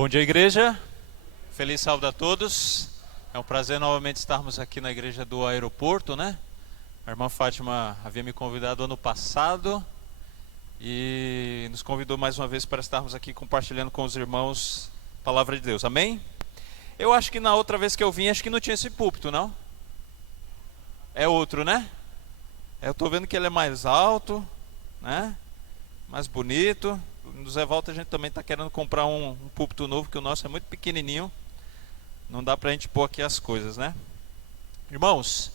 Bom dia, igreja. Feliz sábado a todos. É um prazer novamente estarmos aqui na igreja do aeroporto, né? A irmã Fátima havia me convidado ano passado e nos convidou mais uma vez para estarmos aqui compartilhando com os irmãos a palavra de Deus. Amém? Eu acho que na outra vez que eu vim, acho que não tinha esse púlpito, não? É outro, né? Eu estou vendo que ele é mais alto, né? Mais bonito. No Zé Volta a gente também está querendo comprar um púlpito novo, que o nosso é muito pequenininho. Não dá para a gente pôr aqui as coisas, né? Irmãos,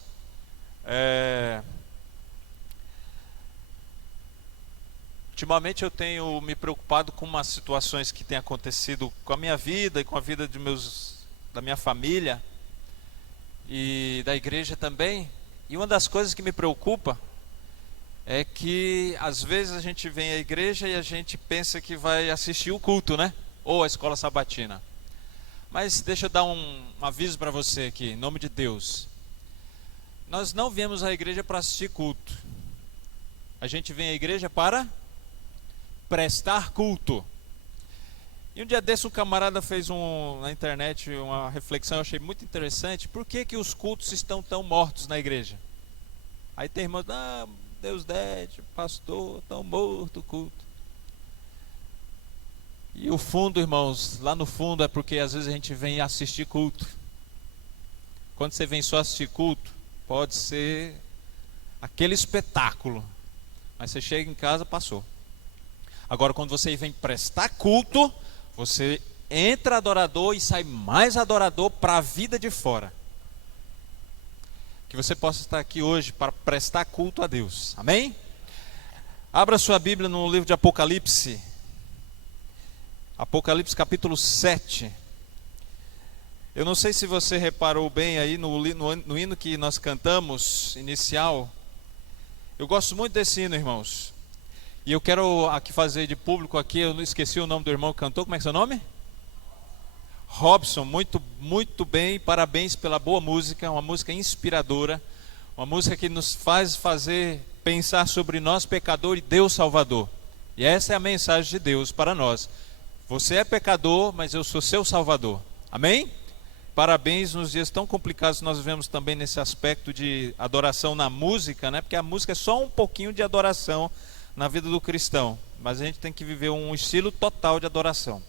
ultimamente eu tenho me preocupado com umas situações que têm acontecido com a minha vida e com a vida da minha família e da igreja também. E uma das coisas que me preocupa é que às vezes a gente vem à igreja e a gente pensa que vai assistir o culto, né? Ou a escola sabatina. Mas deixa eu dar um aviso para você aqui, em nome de Deus. Nós não viemos à igreja para assistir culto. A gente vem à igreja para prestar culto. E um dia desse um camarada fez na internet uma reflexão, eu achei muito interessante. Por que os cultos estão tão mortos na igreja? Aí tem irmãos, Deus dete, pastor, tão morto o culto. E o fundo, irmãos, lá no fundo é porque às vezes a gente vem assistir culto. Quando você vem só assistir culto, pode ser aquele espetáculo, mas você chega em casa, passou. Agora quando você vem prestar culto, você entra adorador e sai mais adorador para a vida de fora. Que você possa estar aqui hoje para prestar culto a Deus. Amém? Abra sua Bíblia no livro de Apocalipse. Apocalipse capítulo 7. Eu não sei se você reparou bem aí no hino que nós cantamos, inicial. Eu gosto muito desse hino, irmãos. E eu quero aqui fazer de público aqui, eu não esqueci o nome do irmão que cantou. Como é que é seu nome? Robson, muito bem, parabéns pela boa música, uma música inspiradora, uma música que nos faz pensar sobre nós pecador e Deus Salvador. E essa é a mensagem de Deus para nós. Você é pecador, mas eu sou seu Salvador. Amém? Parabéns nos dias tão complicados que nós vivemos também nesse aspecto de adoração na música, né? Porque a música é só um pouquinho de adoração na vida do cristão, mas a gente tem que viver um estilo total de adoração.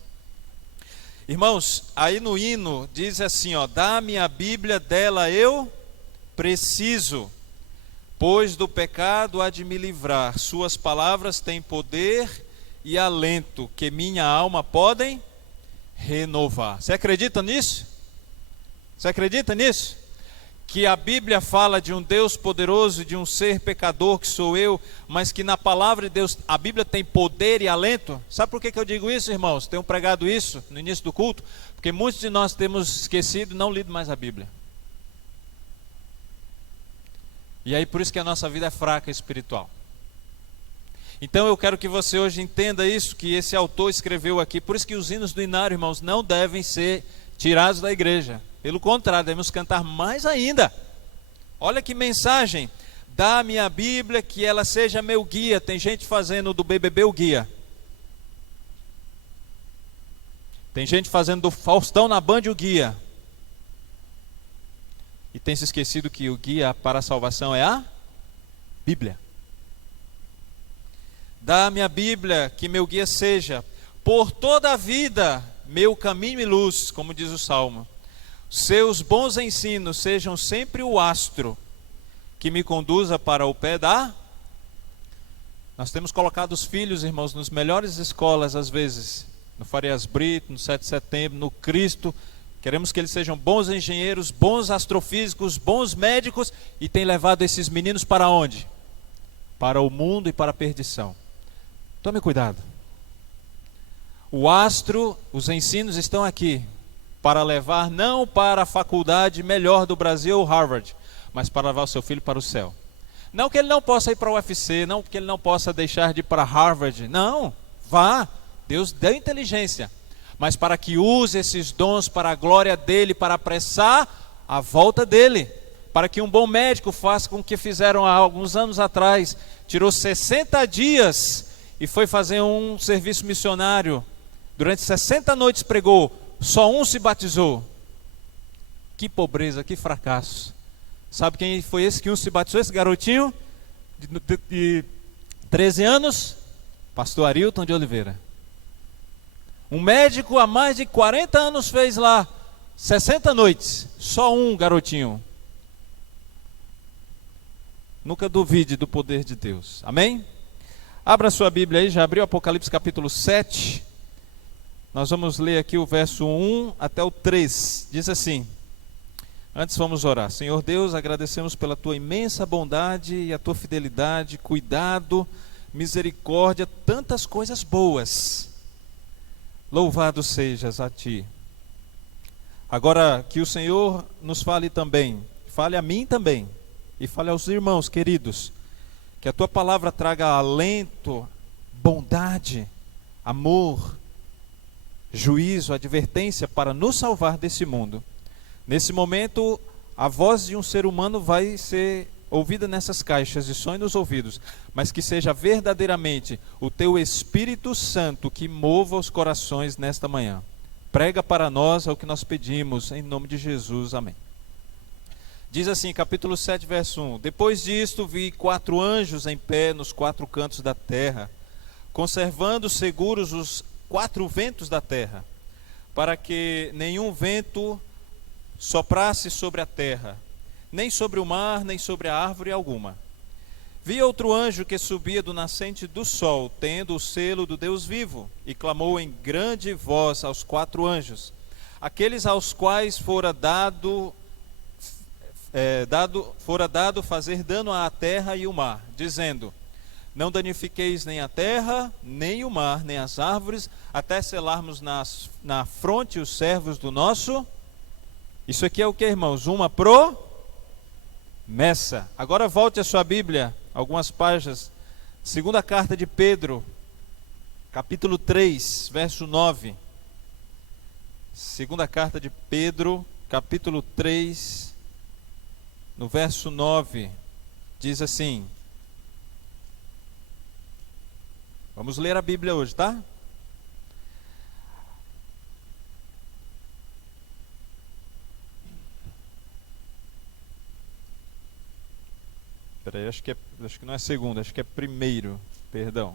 Irmãos, aí no hino diz assim, dá-me a Bíblia, dela eu preciso, pois do pecado há de me livrar, suas palavras têm poder e alento, que minha alma podem renovar. Você acredita nisso? Você acredita nisso? Que a Bíblia fala de um Deus poderoso, de um ser pecador que sou eu, mas que na palavra de Deus a Bíblia tem poder e alento. Sabe por que eu digo isso, irmãos? Tenho pregado isso no início do culto, porque muitos de nós temos esquecido e não lido mais a Bíblia. E aí por isso que a nossa vida é fraca espiritual. Então eu quero que você hoje entenda isso, que esse autor escreveu aqui. Por isso que os hinos do inário, irmãos, não devem ser tirados da igreja. Pelo contrário, devemos cantar mais ainda. Olha que mensagem. Dá-me a Bíblia, que ela seja meu guia. Tem gente fazendo do BBB o guia. Tem gente fazendo do Faustão na Band o guia. E tem se esquecido que o guia para a salvação é a Bíblia. Dá-me a Bíblia, que meu guia seja por toda a vida meu caminho e luz, como diz o Salmo. Seus bons ensinos sejam sempre o astro que me conduza para o pé da... Nós temos colocado os filhos, irmãos, nas melhores escolas às vezes, no Farias Brito, no 7 de setembro, no Cristo. Queremos que eles sejam bons engenheiros, bons astrofísicos, bons médicos, e tem levado esses meninos para onde? Para o mundo e para a perdição. Tome cuidado. O astro, os ensinos estão aqui para levar não para a faculdade melhor do Brasil, Harvard, mas para levar o seu filho para o céu. Não que ele não possa ir para o UFC, não que ele não possa deixar de ir para Harvard, não, vá, Deus deu inteligência, mas para que use esses dons para a glória dele, para apressar a volta dele, para que um bom médico faça com o que fizeram há alguns anos atrás, tirou 60 dias e foi fazer um serviço missionário Durante 60 noites pregou, só um se batizou. Que pobreza, que fracasso. Sabe quem foi esse que um se batizou? Esse garotinho de 13 anos? Pastor Arilton de Oliveira. Um médico há mais de 40 anos fez lá 60 noites, só um garotinho. Nunca duvide do poder de Deus, amém? Abra sua Bíblia aí, já abriu Apocalipse capítulo 7. Nós vamos ler aqui o verso 1 até o 3, diz assim. Antes vamos orar. Senhor Deus, agradecemos pela tua imensa bondade e a tua fidelidade, cuidado, misericórdia, tantas coisas boas. Louvado sejas a ti. Agora que o Senhor nos fale também, fale a mim também, e fale aos irmãos queridos, que a tua palavra traga alento, bondade, amor, juízo, advertência para nos salvar desse mundo. Nesse momento, a voz de um ser humano vai ser ouvida nessas caixas de som nos ouvidos, mas que seja verdadeiramente o teu Espírito Santo que mova os corações nesta manhã. Prega para nós, é o que nós pedimos, em nome de Jesus, amém. Diz assim, capítulo 7, verso 1. Depois disto vi 4 anjos em pé nos 4 cantos da terra, conservando seguros os 4 ventos da terra, para que nenhum vento soprasse sobre a terra, nem sobre o mar, nem sobre a árvore alguma. Vi outro anjo que subia do nascente do sol, tendo o selo do Deus vivo, e clamou em grande voz aos 4 anjos, aqueles aos quais fora dado fazer dano à terra e o mar, dizendo: não danifiqueis nem a terra, nem o mar, nem as árvores, até selarmos na fronte os servos do nosso. Isso aqui é o que, irmãos? Uma promessa. Agora volte a sua Bíblia, algumas páginas. Segunda carta de Pedro, capítulo 3, verso 9. Segunda carta de Pedro, capítulo 3, no verso 9, diz assim. Vamos ler a Bíblia hoje, tá? Peraí, acho que não é segundo, acho que é primeiro, perdão.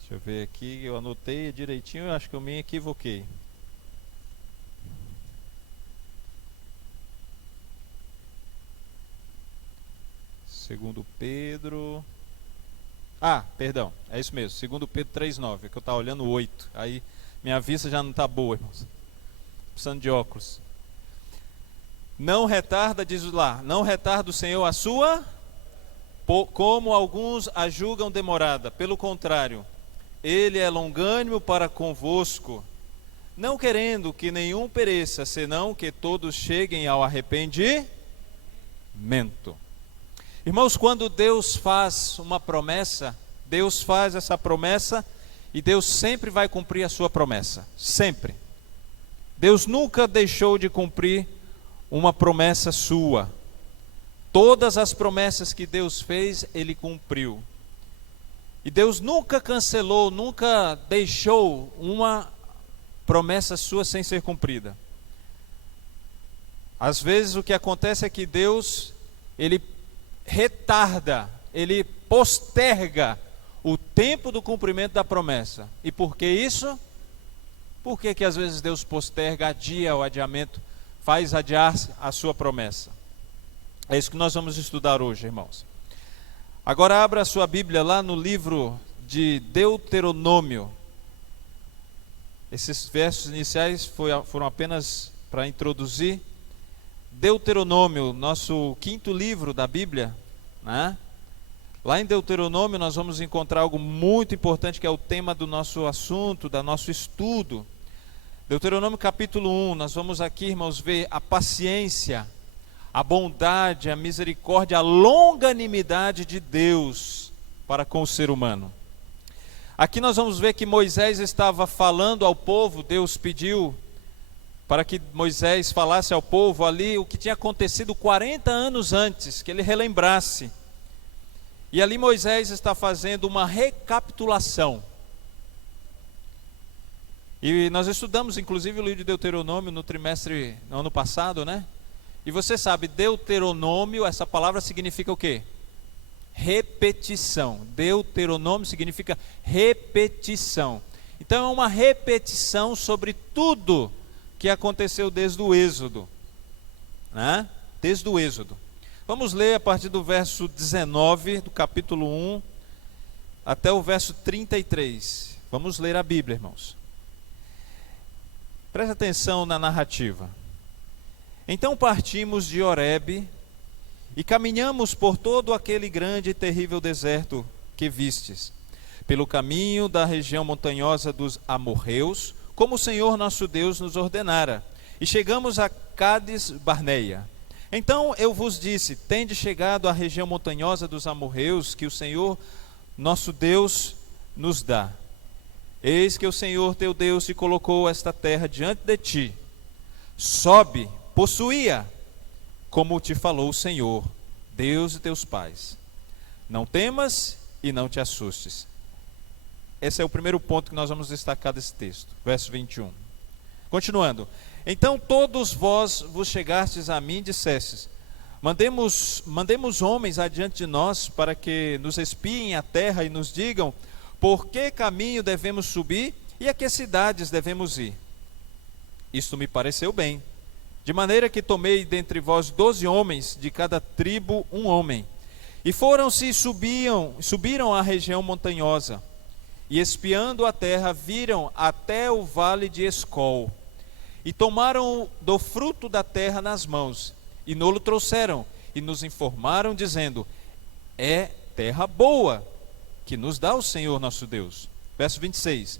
Deixa eu ver aqui, eu anotei direitinho, eu acho que eu me equivoquei. Segundo Pedro... perdão, é isso mesmo, segundo Pedro 3,9, que eu estava olhando 8, aí minha vista já não está boa, irmãos, precisando de óculos. Não retarda, diz lá, não retarda o Senhor a sua, como alguns a julgam demorada, pelo contrário, Ele é longânimo para convosco, não querendo que nenhum pereça, senão que todos cheguem ao arrependimento. Irmãos, quando Deus faz uma promessa, Deus faz essa promessa e Deus sempre vai cumprir a sua promessa, sempre. Deus nunca deixou de cumprir uma promessa sua. Todas as promessas que Deus fez, Ele cumpriu. E Deus nunca cancelou, nunca deixou uma promessa sua sem ser cumprida. Às vezes o que acontece é que Deus, Ele retarda, Ele posterga o tempo do cumprimento da promessa. E por que isso? Por que às vezes Deus posterga, adia o adiamento, faz adiar a sua promessa? É isso que nós vamos estudar hoje, irmãos. Agora abra a sua Bíblia lá no livro de Deuteronômio. Esses versos iniciais foram apenas para introduzir. Deuteronômio, nosso 5º livro da Bíblia, né? Lá em Deuteronômio nós vamos encontrar algo muito importante, que é o tema do nosso assunto, do nosso estudo. Deuteronômio capítulo 1, nós vamos aqui, irmãos, ver a paciência, a bondade, a misericórdia, a longanimidade de Deus para com o ser humano. Aqui nós vamos ver que Moisés estava falando ao povo, Deus pediu para que Moisés falasse ao povo ali o que tinha acontecido 40 anos antes, que ele relembrasse. E ali Moisés está fazendo uma recapitulação. E nós estudamos inclusive o livro de Deuteronômio no trimestre, no ano passado, né? E você sabe, Deuteronômio, essa palavra significa o quê? Repetição. Deuteronômio significa repetição. Então é uma repetição sobre tudo que aconteceu desde o Êxodo, né? Desde o Êxodo. Vamos ler a partir do verso 19 do capítulo 1 até o verso 33. Vamos ler a Bíblia, irmãos. Preste atenção na narrativa. Então partimos de Horebe e caminhamos por todo aquele grande e terrível deserto que vistes, pelo caminho da região montanhosa dos amorreus, como o Senhor nosso Deus nos ordenara, e chegamos a Cádiz Barneia. Então eu vos disse: tende chegado à região montanhosa dos amorreus, que o Senhor nosso Deus nos dá. Eis que o Senhor teu Deus te colocou esta terra diante de ti. Sobe, possuía, como te falou o Senhor, Deus de teus pais. Não temas e não te assustes. Esse é o primeiro ponto que nós vamos destacar desse texto, verso 21. Continuando. Então todos vós vos chegastes a mim e dissestes: mandemos homens adiante de nós, para que nos espiem a terra e nos digam por que caminho devemos subir e a que cidades devemos ir. Isto me pareceu bem, de maneira que tomei dentre vós 12 homens, de cada tribo um homem, e foram-se e subiram à região montanhosa, e espiando a terra viram até o vale de Escol, e tomaram do fruto da terra nas mãos, e nolo trouxeram, e nos informaram dizendo: é terra boa, que nos dá o Senhor nosso Deus. Verso 26.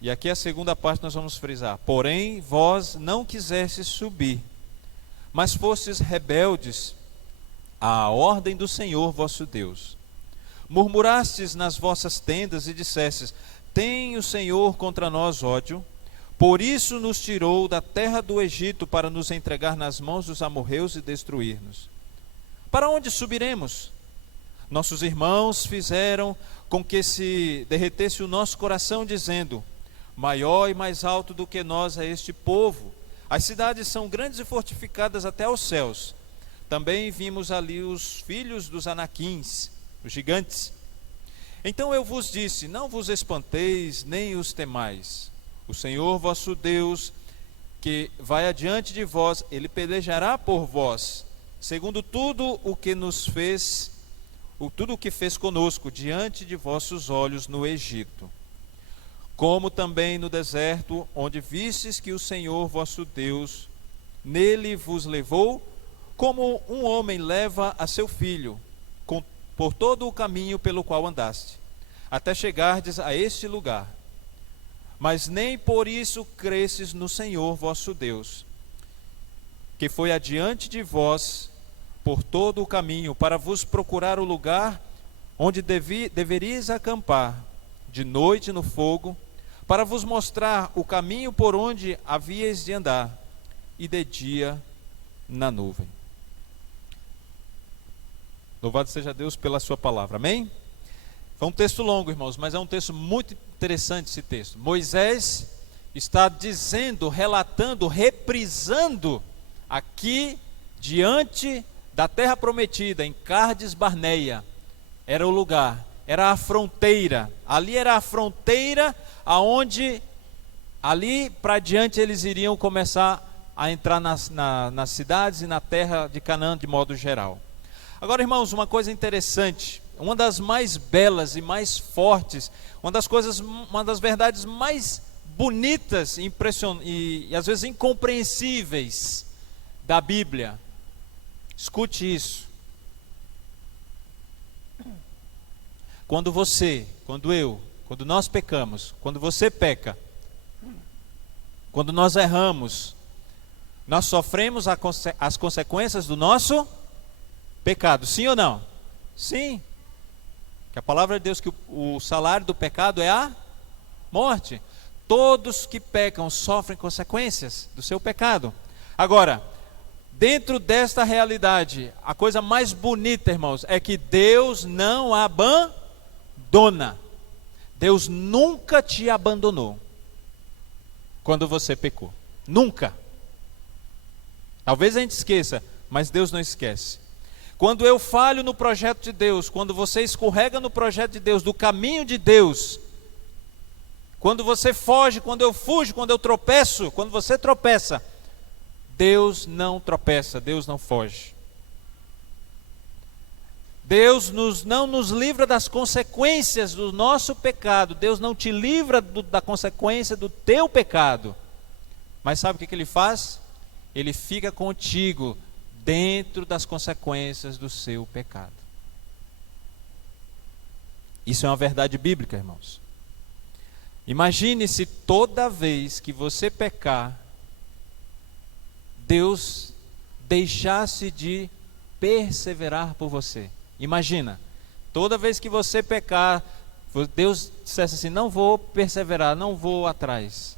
E aqui a segunda parte nós vamos frisar: porém vós não quisestes subir, mas fostes rebeldes à ordem do Senhor vosso Deus. Murmurastes nas vossas tendas e dissestes: tem o Senhor contra nós ódio, por isso nos tirou da terra do Egito para nos entregar nas mãos dos amorreus e destruir-nos. Para onde subiremos? Nossos irmãos fizeram com que se derretesse o nosso coração, dizendo: maior e mais alto do que nós é este povo. As cidades são grandes e fortificadas até aos céus. Também vimos ali os filhos dos anaquins, os gigantes. Então eu vos disse: não vos espanteis, nem os temais. O Senhor vosso Deus, que vai adiante de vós, ele pelejará por vós, segundo tudo o que nos fez, tudo o que fez conosco diante de vossos olhos no Egito, como também no deserto, onde vistes que o Senhor vosso Deus nele vos levou, como um homem leva a seu filho, por todo o caminho pelo qual andaste, até chegardes a este lugar. Mas nem por isso cresces no Senhor vosso Deus, que foi adiante de vós por todo o caminho, para vos procurar o lugar onde deveríeis acampar, de noite no fogo, para vos mostrar o caminho por onde havíeis de andar, e de dia na nuvem. Louvado seja Deus pela sua palavra, amém? Foi um texto longo, irmãos, mas é um texto muito interessante esse texto. Moisés está dizendo, relatando, reprisando aqui diante da terra prometida, em Cádiz Barneia. Era o lugar, era a fronteira. Ali era a fronteira aonde, ali para diante eles iriam começar a entrar nas cidades e na terra de Canaã de modo geral. Agora, irmãos, uma coisa interessante, uma das mais belas e mais fortes, uma das verdades mais bonitas e às vezes incompreensíveis da Bíblia. Escute isso. Quando você, quando eu, quando nós pecamos, quando você peca, quando nós erramos, nós sofremos as consequências do nosso pecado, sim ou não? Sim. Que a palavra de Deus, que o salário do pecado é a morte. Todos que pecam sofrem consequências do seu pecado. Agora, dentro desta realidade, a coisa mais bonita, irmãos, é que Deus não abandona. Deus nunca te abandonou quando você pecou. Nunca. Talvez a gente esqueça, mas Deus não esquece. Quando eu falho no projeto de Deus, quando você escorrega no projeto de Deus, do caminho de Deus, quando você foge, quando eu fujo, quando eu tropeço, quando você tropeça, Deus não tropeça, Deus não foge. Deus não nos livra das consequências do nosso pecado. Deus não te livra da consequência do teu pecado. Mas sabe o que Ele faz? Ele fica contigo dentro das consequências do seu pecado. Isso é uma verdade bíblica, irmãos. Imagine se toda vez que você pecar, Deus deixasse de perseverar por você. Imagina, toda vez que você pecar, Deus dissesse assim: não vou perseverar, não vou atrás.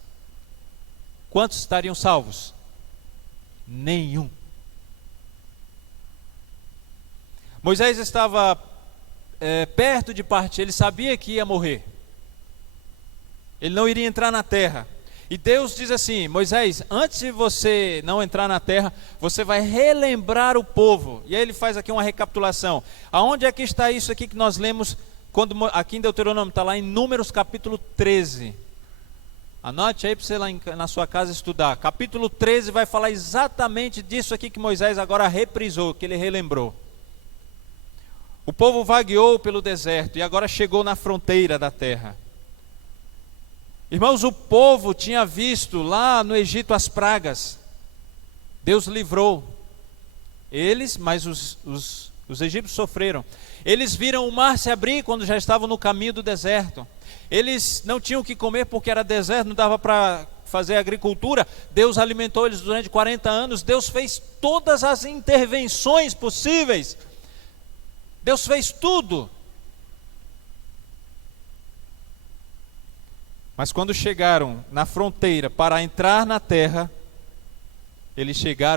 Quantos estariam salvos? Nenhum. Moisés estava perto de partir, ele sabia que ia morrer. Ele não iria entrar na terra. E Deus diz assim: Moisés, antes de você não entrar na terra, você vai relembrar o povo. E aí ele faz aqui uma recapitulação. Aonde é que está isso aqui que nós lemos aqui em Deuteronômio? Está lá em Números capítulo 13. Anote aí para você lá na sua casa estudar. Capítulo 13 vai falar exatamente disso aqui que Moisés agora reprisou, que ele relembrou. O povo vagueou pelo deserto e agora chegou na fronteira da terra. Irmãos, o povo tinha visto lá no Egito as pragas. Deus livrou eles, mas os egípcios sofreram. Eles viram o mar se abrir quando já estavam no caminho do deserto. Eles não tinham o que comer porque era deserto, não dava para fazer agricultura. Deus alimentou eles durante 40 anos. Deus fez todas as intervenções possíveis. Deus fez tudo. Mas quando chegaram na fronteira para entrar na terra,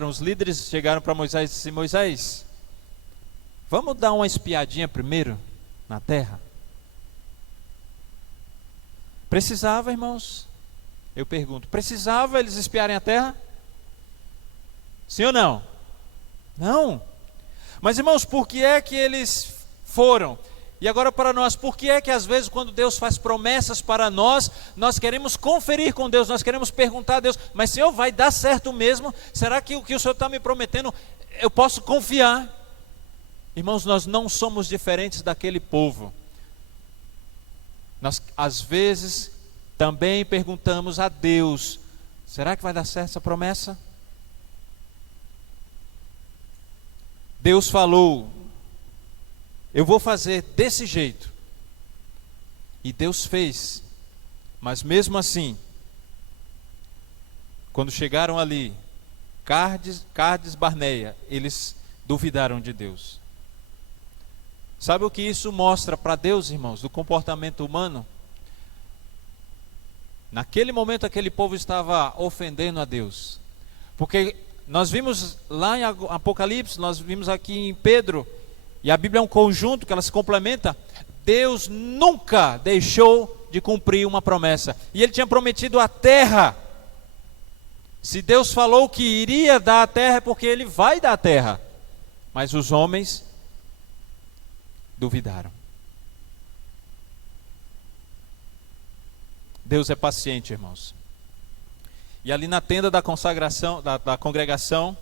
os líderes chegaram para Moisés e disseram: Moisés, vamos dar uma espiadinha primeiro na terra? Precisava, irmãos? Eu pergunto, precisava eles espiarem a terra? Sim ou não? Não. Mas, irmãos, por que é que eles foram? E agora para nós, por que é que às vezes quando Deus faz promessas para nós, nós queremos conferir com Deus, nós queremos perguntar a Deus: mas Senhor, vai dar certo mesmo? Será que o que o Senhor está me prometendo, eu posso confiar? Irmãos, nós não somos diferentes daquele povo. Nós às vezes também perguntamos a Deus: será que vai dar certo essa promessa? Deus falou: eu vou fazer desse jeito. E Deus fez. Mas mesmo assim, quando chegaram ali, Cádiz Barneia, eles duvidaram de Deus. Sabe o que isso mostra para Deus, irmãos, do comportamento humano? Naquele momento aquele povo estava ofendendo a Deus. Porque nós vimos lá em Apocalipse, nós vimos aqui em Pedro, e a Bíblia é um conjunto que ela se complementa. Deus nunca deixou de cumprir uma promessa. E Ele tinha prometido a terra. Se Deus falou que iria dar a terra, é porque Ele vai dar a terra. Mas os homens duvidaram. Deus é paciente, irmãos. E ali na tenda da consagração, da congregação,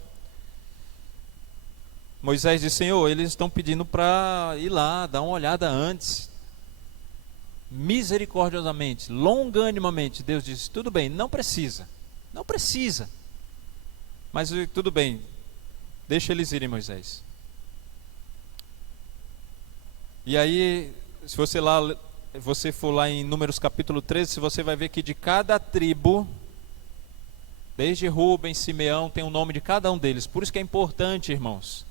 Moisés disse: Senhor, eles estão pedindo para ir lá, dar uma olhada antes. Misericordiosamente, longanimamente, Deus disse: tudo bem, não precisa. Não precisa. Mas tudo bem, deixa eles irem, Moisés. E aí, se você for lá em Números capítulo 13, você vai ver que de cada tribo, desde Rubem, Simeão, tem o nome de cada um deles. Por isso que é importante, irmãos.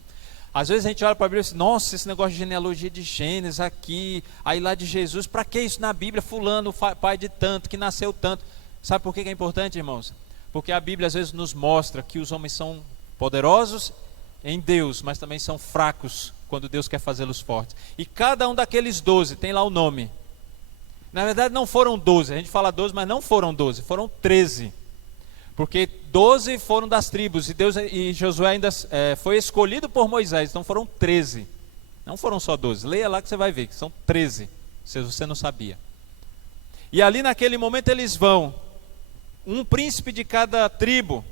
Às vezes a gente olha para a Bíblia e diz: nossa, esse negócio de genealogia de Gênesis aqui, aí lá de Jesus, para que isso na Bíblia? Fulano, pai de tanto, que nasceu tanto. Sabe por que é importante, irmãos? Porque a Bíblia às vezes nos mostra que os homens são poderosos em Deus, mas também são fracos quando Deus quer fazê-los fortes. E cada um daqueles 12 tem lá o nome. Na verdade não foram 12, a gente fala 12, mas não foram 12, foram 13. Porque 12 foram das tribos e Josué ainda foi escolhido por Moisés, então foram 13. Não foram só 12, leia lá que você vai ver que são 13, se você não sabia. E ali naquele momento eles vão, um príncipe de cada tribo.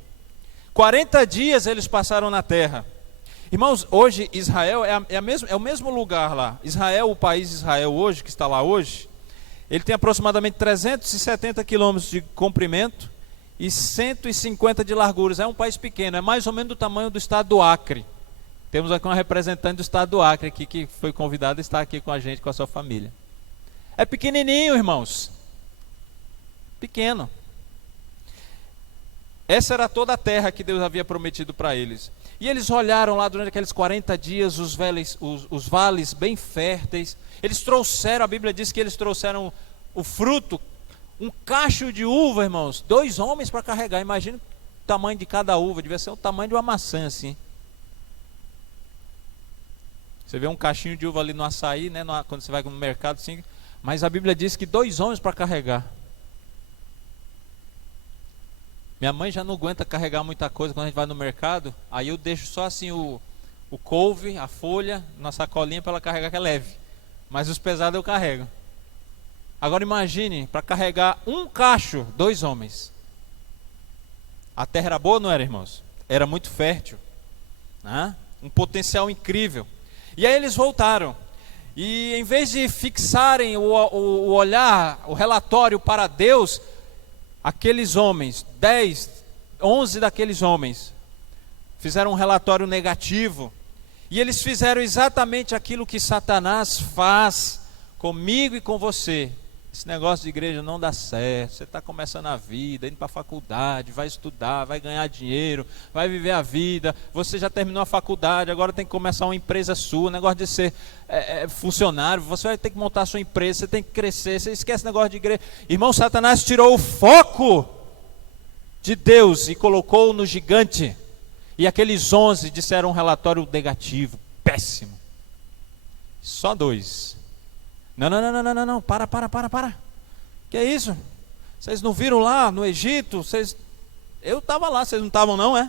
40 dias eles passaram na terra. Irmãos, hoje Israel é o mesmo lugar lá. Israel, o país de Israel hoje, que está lá hoje, ele tem aproximadamente 370 quilômetros de comprimento e 150 de largura. É um país pequeno, é mais ou menos do tamanho do estado do Acre. Temos aqui uma representante do estado do Acre aqui, que foi convidada a estar aqui com a gente, com a sua família. É pequenininho, irmãos. Pequeno. Essa era toda a terra que Deus havia prometido para eles. E eles olharam lá durante aqueles 40 dias os vales bem férteis. Eles trouxeram, a Bíblia diz que eles trouxeram o fruto, um cacho de uva, irmãos. 2 homens para carregar. Imagina o tamanho de cada uva, devia ser o tamanho de uma maçã assim. Você vê um cachinho de uva ali no açaí, né, quando você vai no mercado assim. Mas a Bíblia diz que 2 homens para carregar. Minha mãe já não aguenta carregar muita coisa quando a gente vai no mercado. Aí eu deixo só assim o couve, a folha, na sacolinha para ela carregar, que é leve. Mas os pesados eu carrego. Agora imagine, para carregar um cacho, 2 homens. A terra era boa, não era, irmãos? Era muito fértil, né? Um potencial incrível. E aí eles voltaram. E em vez de fixarem o olhar, o relatório para Deus, aqueles homens, 11 daqueles homens, fizeram um relatório negativo. E eles fizeram exatamente aquilo que Satanás faz comigo e com você. Esse negócio de igreja não dá certo. Você está começando a vida, indo para a faculdade, vai estudar, vai ganhar dinheiro, vai viver a vida. Você já terminou a faculdade, agora tem que começar uma empresa sua. Negócio de ser funcionário, você vai ter que montar a sua empresa, você tem que crescer. Você esquece negócio de igreja. Irmão, Satanás tirou o foco de Deus e colocou no gigante. E aqueles 11 disseram um relatório negativo, péssimo. Só 2. Não, para. Que é isso? Vocês não viram lá no Egito? Eu estava lá, vocês não estavam não, é?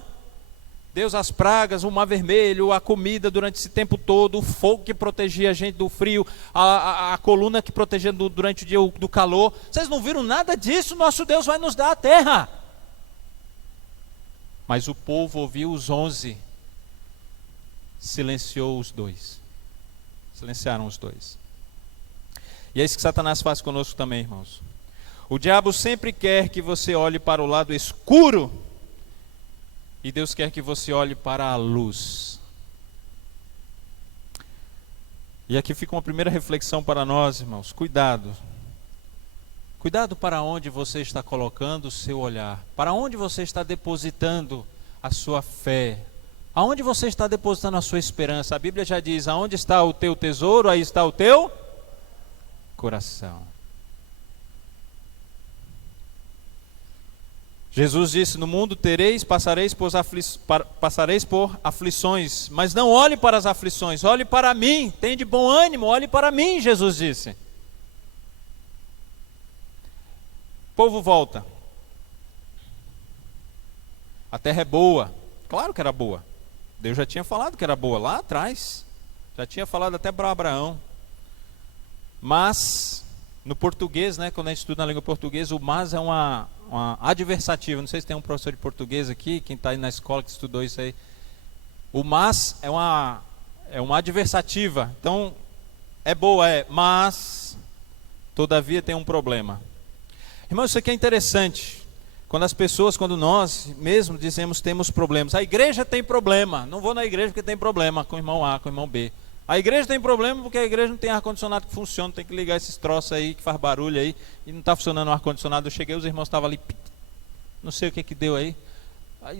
Deus, as pragas, o mar vermelho, a comida durante esse tempo todo, o fogo que protegia a gente do frio, a coluna que protegia durante o dia do calor. Vocês não viram nada disso? Nosso Deus vai nos dar a terra. Mas o povo ouviu os 11, silenciou os 2. Silenciaram os 2. E é isso que Satanás faz conosco também, irmãos. O diabo sempre quer que você olhe para o lado escuro, e Deus quer que você olhe para a luz. E aqui fica uma primeira reflexão para nós, irmãos. Cuidado. Cuidado para onde você está colocando o seu olhar. Para onde você está depositando a sua fé. Aonde você está depositando a sua esperança. A Bíblia já diz, aonde está o teu tesouro, aí está o teu coração. Jesus disse, no mundo passareis por aflições, mas não olhe para as aflições, olhe para mim, tem de bom ânimo, olhe para mim, Jesus disse. O povo volta. A terra é boa. Claro que era boa. Deus já tinha falado que era boa lá atrás. Já tinha falado até para Abraão. Mas, no português, né, quando a gente estuda na língua portuguesa, o mas é uma adversativa. Não sei se tem um professor de português aqui, quem está aí na escola que estudou isso aí. O mas é uma adversativa. Então, é boa, mas, todavia tem um problema. Irmão, isso aqui é interessante. Quando nós mesmo dizemos temos problemas. A igreja tem problema. Não vou na igreja porque tem problema com o irmão A, com o irmão B. A igreja tem problema porque a igreja não tem ar-condicionado que funciona, tem que ligar esses troços aí que faz barulho aí, e não está funcionando o ar-condicionado. Eu cheguei, os irmãos estavam ali, não sei o que deu aí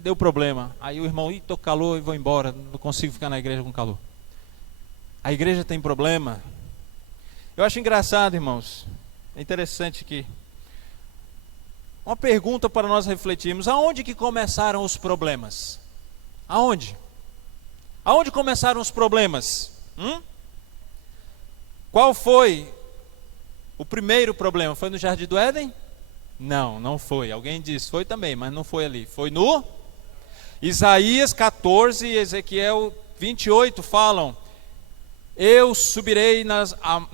deu problema. Aí o irmão, tô com calor e vou embora, não consigo ficar na igreja com calor. A igreja tem problema. Eu acho engraçado, irmãos, é interessante que Uma pergunta para nós refletirmos: aonde que começaram os problemas? Aonde? Aonde começaram os problemas? Qual foi o primeiro problema? Foi no Jardim do Éden? Não, não foi. Alguém disse, foi também, mas não foi ali. Foi no Isaías 14 e Ezequiel 28 falam: eu subirei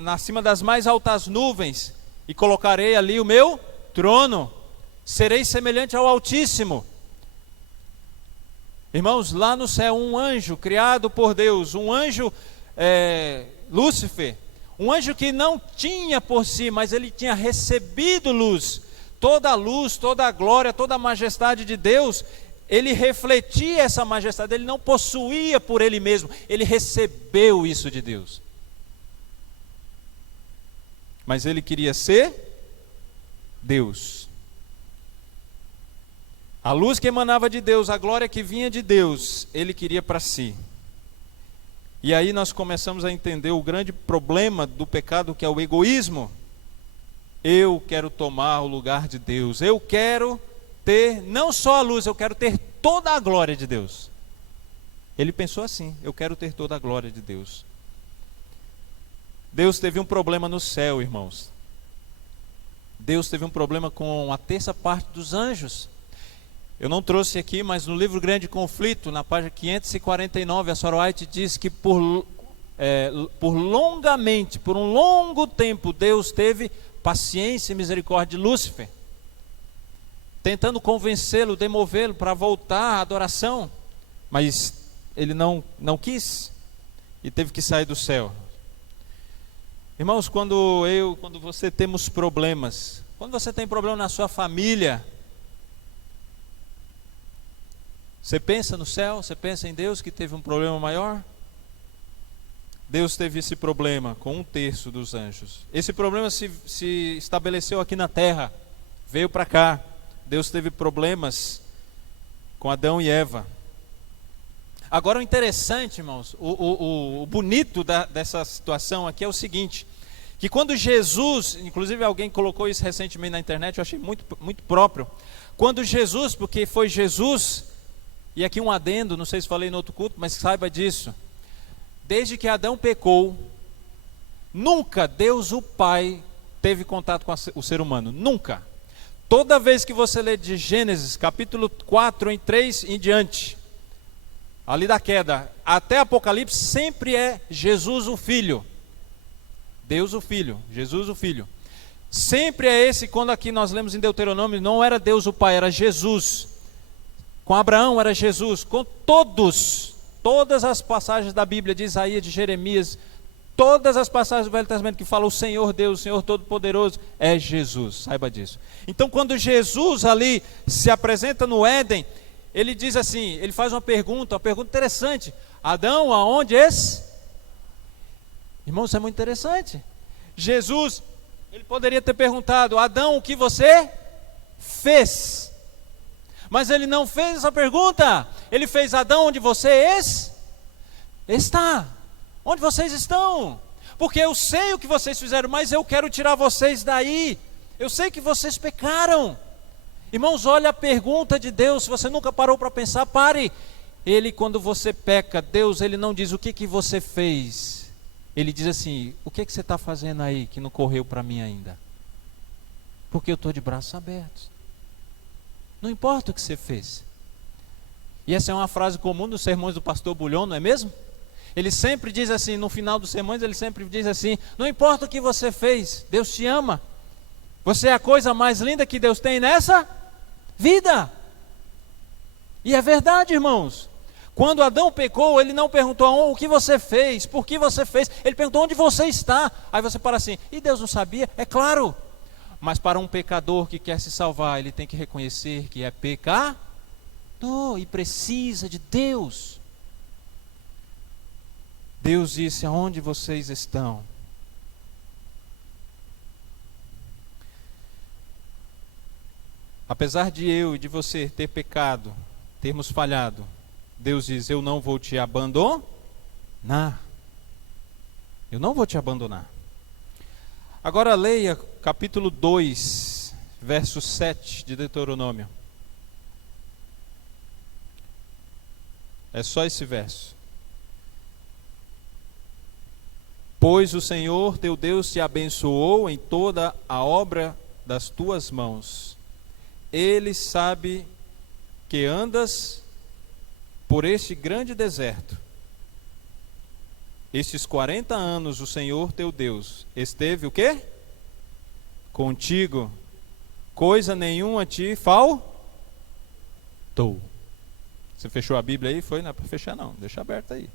acima das mais altas nuvens e colocarei ali o meu trono. Serei semelhante ao Altíssimo. Irmãos, lá no céu um anjo criado por Deus, um anjo Lúcifer, um anjo que não tinha por si, mas ele tinha recebido luz, toda a glória, toda a majestade de Deus. Ele refletia essa majestade, ele não possuía por ele mesmo, ele recebeu isso de Deus. Mas ele queria ser Deus. A luz que emanava de Deus, a glória que vinha de Deus, ele queria para si. E aí nós começamos a entender o grande problema do pecado, que é o egoísmo. Eu quero tomar o lugar de Deus, eu quero ter não só a luz, eu quero ter toda a glória de Deus. Ele pensou assim: eu quero ter toda a glória de Deus. Deus teve um problema no céu, irmãos. Deus teve um problema com a terça parte dos anjos. Eu não trouxe aqui, mas no livro Grande Conflito, na página 549, a Sarah White diz que por um longo tempo, Deus teve paciência e misericórdia de Lúcifer, tentando convencê-lo, demovê-lo para voltar à adoração, mas ele não quis e teve que sair do céu. Irmãos, quando você temos problemas, quando você tem problema na sua família, você pensa no céu, você pensa em Deus que teve um problema maior? Deus teve esse problema com 1/3 dos anjos. Esse problema se estabeleceu aqui na terra, veio para cá. Deus teve problemas com Adão e Eva. Agora o interessante, irmãos, o bonito dessa situação aqui é o seguinte: que quando Jesus, inclusive alguém colocou isso recentemente na internet, eu achei muito, muito próprio. Quando Jesus, porque foi Jesus, e aqui um adendo, não sei se falei no outro culto, mas saiba disso. Desde que Adão pecou, nunca Deus o Pai teve contato com o ser humano, nunca. Toda vez que você lê de Gênesis, capítulo 4, em 3 em diante, ali da queda, até Apocalipse, sempre é Jesus o Filho. Deus o Filho, Jesus o Filho. Sempre é esse, quando aqui nós lemos em Deuteronômio, não era Deus o Pai, era Jesus. Com Abraão era Jesus, com todas as passagens da Bíblia, de Isaías, de Jeremias, todas as passagens do Velho Testamento que falam o Senhor Deus, o Senhor Todo-Poderoso, é Jesus, saiba disso. Então quando Jesus ali se apresenta no Éden, ele diz assim, ele faz uma pergunta interessante: Adão, aonde és? Irmão, isso é muito interessante. Jesus, ele poderia ter perguntado: Adão, o que você fez? Mas ele não fez essa pergunta. Ele fez: Adão, onde você está? Onde vocês estão? Porque eu sei o que vocês fizeram, mas eu quero tirar vocês daí. Eu sei que vocês pecaram. Irmãos, olha a pergunta de Deus. Se você nunca parou para pensar, pare. Ele, quando você peca, Deus, ele não diz o que você fez. Ele diz assim: o que você está fazendo aí que não correu para mim ainda? Porque eu estou de braços abertos. Não importa o que você fez. E essa é uma frase comum nos sermões do pastor Bulhon, não é mesmo? Ele sempre diz assim, no final dos sermões, ele sempre diz assim: não importa o que você fez, Deus te ama. Você é a coisa mais linda que Deus tem nessa vida. E é verdade, irmãos. Quando Adão pecou, ele não perguntou o que você fez, por que você fez. Ele perguntou onde você está. Aí você para assim: e Deus não sabia? É claro. Mas para um pecador que quer se salvar, ele tem que reconhecer que é pecador e precisa de Deus. Deus disse: aonde vocês estão? Apesar de eu e de você ter pecado, termos falhado, Deus diz: eu não vou te abandonar. Eu não vou te abandonar. Agora leia capítulo 2, verso 7 de Deuteronômio. É só esse verso. Pois o Senhor teu Deus te abençoou em toda a obra das tuas mãos. Ele sabe que andas por este grande deserto. Estes 40 anos o Senhor teu Deus esteve o quê? Contigo. Coisa nenhuma te faltou. Você fechou a Bíblia aí? Foi? Não é para fechar não, deixa aberto aí.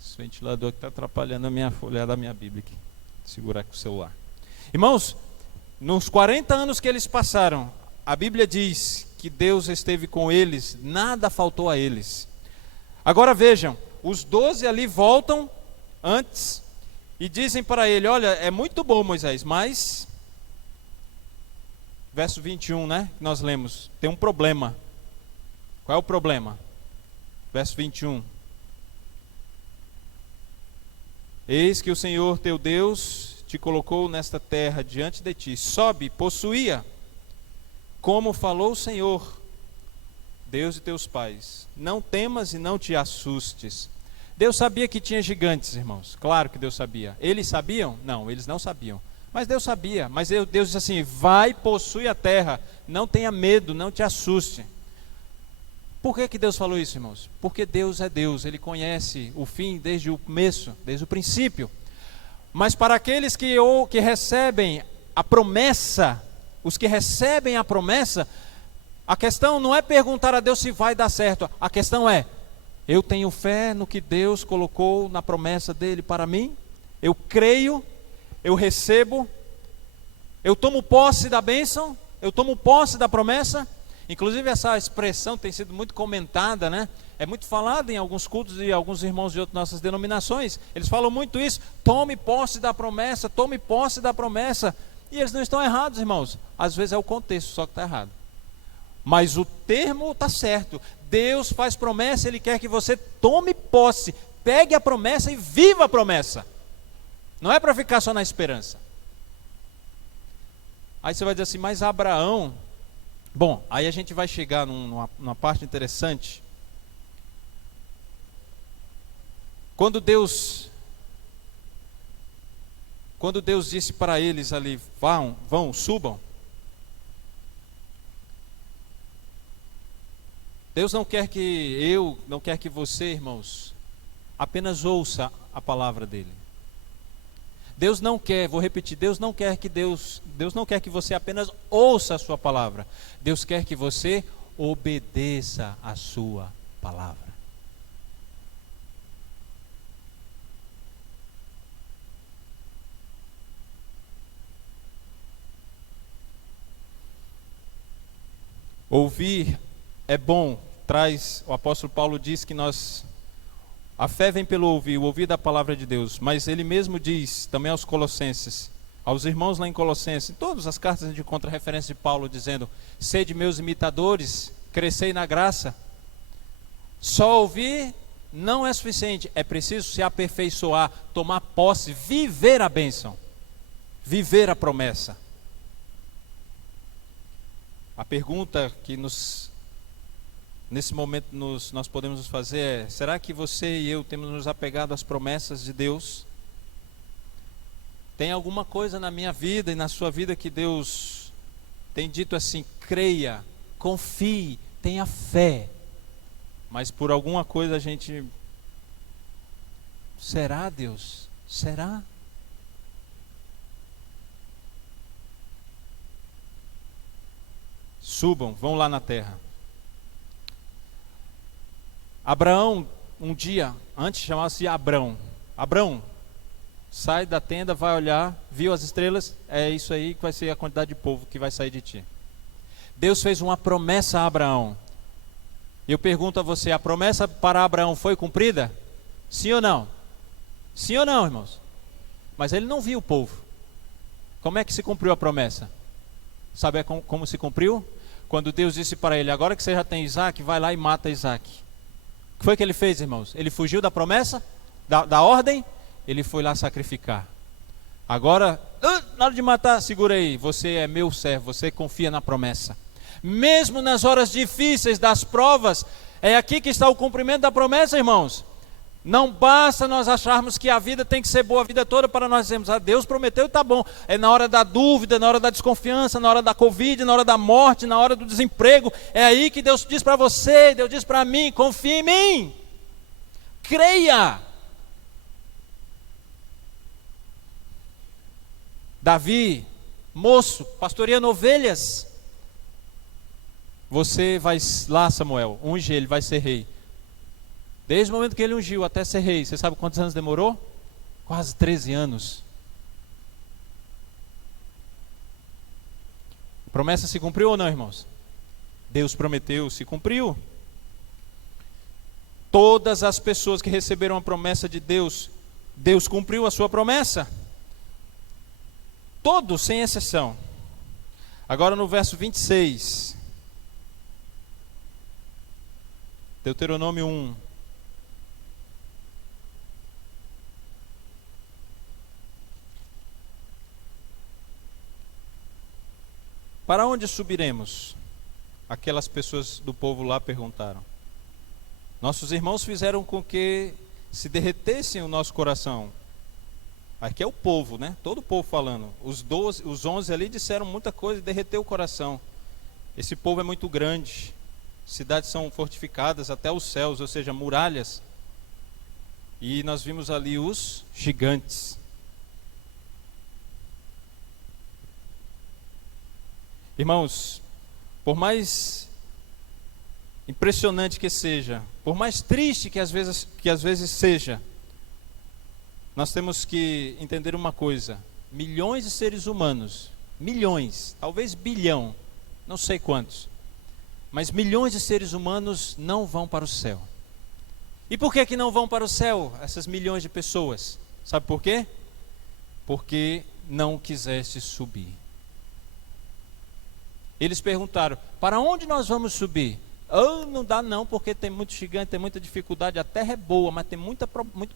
Esse ventilador que está atrapalhando a minha folha da minha Bíblia aqui. Vou segurar com o celular. Irmãos, nos 40 anos que eles passaram, a Bíblia diz que Deus esteve com eles, nada faltou a eles. Agora vejam, os 12 ali voltam antes e dizem para ele: olha, é muito bom, Moisés, mas verso 21, né, que nós lemos, tem um problema. Qual é o problema? Verso 21. Eis que o Senhor teu Deus te colocou nesta terra diante de ti. Sobe, possuía, como falou o Senhor, Deus de teus pais. Não temas e não te assustes. Deus sabia que tinha gigantes, irmãos. Claro que Deus sabia. Eles sabiam? Não, eles não sabiam. Mas Deus sabia. Mas Deus disse assim: vai, possui a terra. Não tenha medo, não te assuste. Por que Deus falou isso, irmãos? Porque Deus é Deus, Ele conhece o fim desde o começo, desde o princípio. Mas para aqueles que recebem a promessa, os que recebem a promessa, a questão não é perguntar a Deus se vai dar certo. A questão é: eu tenho fé no que Deus colocou na promessa dEle para mim? Eu creio, eu recebo, eu tomo posse da bênção, eu tomo posse da promessa. Inclusive essa expressão tem sido muito comentada, né? É muito falada em alguns cultos de alguns irmãos de outras nossas denominações. Eles falam muito isso: tome posse da promessa, tome posse da promessa. E eles não estão errados, irmãos. Às vezes é o contexto só que está errado. Mas o termo está certo. Deus faz promessa, Ele quer que você tome posse, pegue a promessa e viva a promessa. Não é para ficar só na esperança. Aí você vai dizer assim: mas Abraão... Bom, aí a gente vai chegar numa parte interessante. Quando Deus disse para eles ali: vão, subam. Deus não quer não quer que você, irmãos, apenas ouça a palavra dele. Deus não quer, vou repetir, Deus não quer que você apenas ouça a sua palavra. Deus quer que você obedeça a sua palavra. Ouvir é bom, o apóstolo Paulo diz que a fé vem pelo ouvir, o ouvir da palavra de Deus. Mas ele mesmo diz também aos Colossenses, aos irmãos lá em Colossenses, em todas as cartas a gente encontra referência de Paulo dizendo: sede meus imitadores, crescei na graça. Só ouvir não é suficiente, é preciso se aperfeiçoar, tomar posse, viver a bênção, viver a promessa. A pergunta que nesse momento nós podemos nos fazer é: será que você e eu temos nos apegado às promessas de Deus? Tem alguma coisa na minha vida e na sua vida que Deus tem dito assim: creia, confie, tenha fé, mas por alguma coisa a gente... Será, Deus? Será? Subam, vão lá na terra. Abraão, um dia, antes chamava-se Abrão. Abrão, sai da tenda, vai olhar, viu as estrelas, é isso aí que vai ser a quantidade de povo que vai sair de ti. Deus fez uma promessa a Abraão. Eu pergunto a você: a promessa para Abraão foi cumprida? Sim ou não? Sim ou não, irmãos? Mas ele não viu o povo. Como é que se cumpriu a promessa? Sabe como se cumpriu? Quando Deus disse para ele: agora que você já tem Isaac, vai lá e mata Isaac. O que foi que ele fez, irmãos? Ele fugiu da promessa, da ordem, ele foi lá sacrificar. Agora, na hora de matar, segura aí, você é meu servo, você confia na promessa. Mesmo nas horas difíceis das provas, é aqui que está o cumprimento da promessa, irmãos. Não basta nós acharmos que a vida tem que ser boa a vida toda para nós dizermos, Deus prometeu e está bom. É na hora da dúvida, na hora da desconfiança, na hora da Covid, na hora da morte, na hora do desemprego. É aí que Deus diz para você, Deus diz para mim, confie em mim. Creia. Davi, moço, pastoreando ovelhas. Você vai lá, Samuel, unge ele, vai ser rei. Desde o momento que ele ungiu até ser rei, você sabe quantos anos demorou? Quase 13 anos. A promessa se cumpriu ou não, irmãos? Deus prometeu, se cumpriu. Todas as pessoas que receberam a promessa de Deus, Deus cumpriu a sua promessa. Todos, sem exceção. Agora no verso 26. Deuteronômio 1. Para onde subiremos? Aquelas pessoas do povo lá perguntaram. Nossos irmãos fizeram com que se derretessem o nosso coração. Aqui é o povo, né? Todo o povo falando. Os 11 ali disseram muita coisa e derreteu o coração. Esse povo é muito grande. Cidades são fortificadas até os céus, ou seja, muralhas. E nós vimos ali os gigantes. Irmãos, por mais impressionante que seja, por mais triste que às vezes seja, nós temos que entender uma coisa: milhões de seres humanos, milhões, talvez bilhão, não sei quantos, mas milhões de seres humanos não vão para o céu. E por que não vão para o céu, essas milhões de pessoas? Sabe por quê? Porque não quiseste subir. Eles perguntaram, para onde nós vamos subir? Não dá não, porque tem muito gigante, tem muita dificuldade, a terra é boa, mas tem muito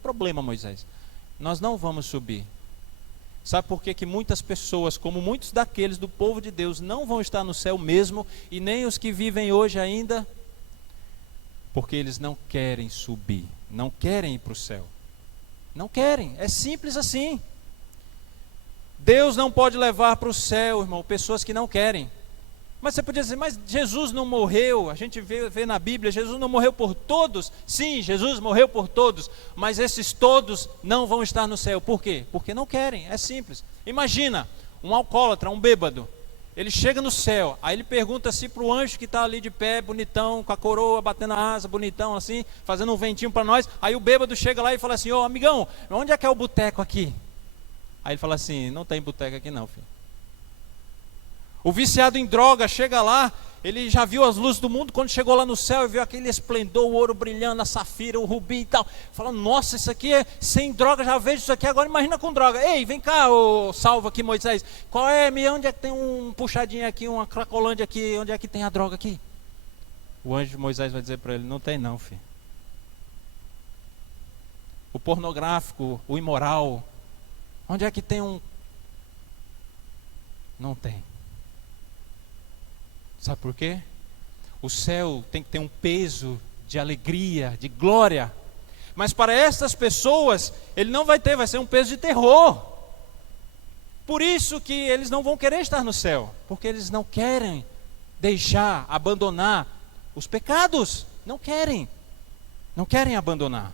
problema, Moisés. Nós não vamos subir. Sabe por que muitas pessoas, como muitos daqueles do povo de Deus, não vão estar no céu mesmo, e nem os que vivem hoje ainda? Porque eles não querem subir, não querem ir para o céu. Não querem, é simples assim. Deus não pode levar para o céu, irmão, pessoas que não querem. Mas você podia dizer, mas Jesus não morreu, a gente vê na Bíblia, Jesus não morreu por todos. Sim, Jesus morreu por todos, mas esses todos não vão estar no céu. Por quê? Porque não querem, é simples. Imagina, um alcoólatra, um bêbado, ele chega no céu, aí ele pergunta assim para o anjo que está ali de pé, bonitão, com a coroa, batendo a asa, bonitão assim, fazendo um ventinho para nós. Aí o bêbado chega lá e fala assim, ô amigão, onde é que é o boteco aqui? Aí ele fala assim, não tem boteco aqui não, filho. O viciado em droga chega lá, ele já viu as luzes do mundo, quando chegou lá no céu e viu aquele esplendor, o ouro brilhando, a safira, o rubi e tal, fala, nossa, isso aqui é sem droga, já vejo isso aqui, agora imagina com droga. Ei, vem cá, salva aqui Moisés, qual é, onde é que tem um puxadinho aqui, uma cracolândia aqui, onde é que tem a droga aqui? O anjo de Moisés vai dizer para ele, não tem não, filho. O pornográfico, o imoral, onde é que tem um... Não tem. Sabe por quê? O céu tem que ter um peso de alegria, de glória. Mas para essas pessoas, ele não vai ter, vai ser um peso de terror. Por isso que eles não vão querer estar no céu. Porque eles não querem deixar, abandonar os pecados. Não querem. Não querem abandonar.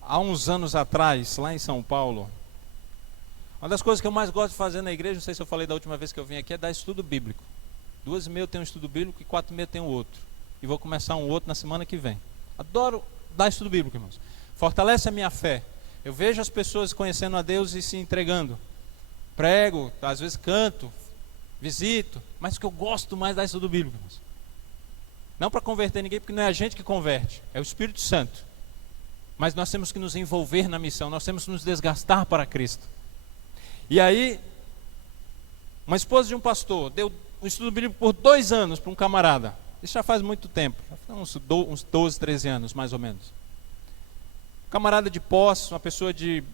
Há uns anos atrás, lá em São Paulo, uma das coisas que eu mais gosto de fazer na igreja, não sei se eu falei da última vez que eu vim aqui, é dar estudo bíblico. 2h30 eu tenho um estudo bíblico e 4h30 eu tenho outro. E vou começar um outro na semana que vem. Adoro dar estudo bíblico, irmãos. Fortalece a minha fé. Eu vejo as pessoas conhecendo a Deus e se entregando. Prego, às vezes canto, visito. Mas o que eu gosto mais é dar estudo bíblico, irmãos. Não para converter ninguém, porque não é a gente que converte, é o Espírito Santo. Mas nós temos que nos envolver na missão, nós temos que nos desgastar para Cristo. E aí, uma esposa de um pastor deu um estudo bíblico por 2 anos para um camarada. Isso já faz muito tempo, uns 12, 13 anos mais ou menos. Camarada de posse, uma pessoa de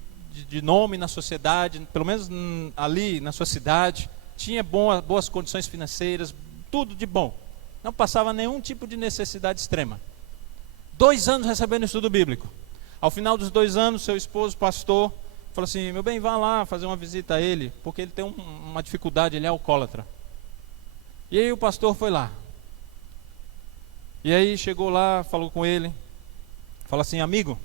de nome na sociedade, pelo menos ali na sua cidade, tinha boas condições financeiras, tudo de bom. Não passava nenhum tipo de necessidade extrema. 2 anos recebendo estudo bíblico. Ao final dos 2 anos, seu esposo, pastor, falou assim: meu bem, vá lá fazer uma visita a ele, porque ele tem uma dificuldade, ele é alcoólatra. E aí o pastor foi lá. E aí chegou lá, falou com ele, falou assim: amigo,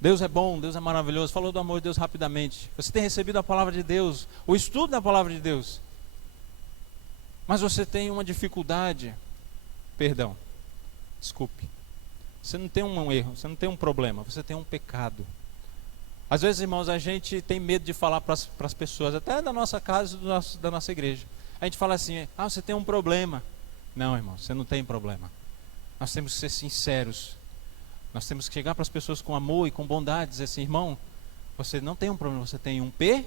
Deus é bom, Deus é maravilhoso. Falou do amor de Deus rapidamente. Você tem recebido a palavra de Deus, o estudo da palavra de Deus, mas você tem uma dificuldade. Perdão, desculpe. Você não tem um erro, você não tem um problema, você tem um pecado. Às vezes, irmãos, a gente tem medo de falar para as pessoas, até da nossa casa e da nossa igreja. A gente fala assim: ah, você tem um problema. Não, irmão, você não tem problema. Nós temos que ser sinceros. Nós temos que chegar para as pessoas com amor e com bondade, dizer assim: irmão, você não tem um problema, você tem um P,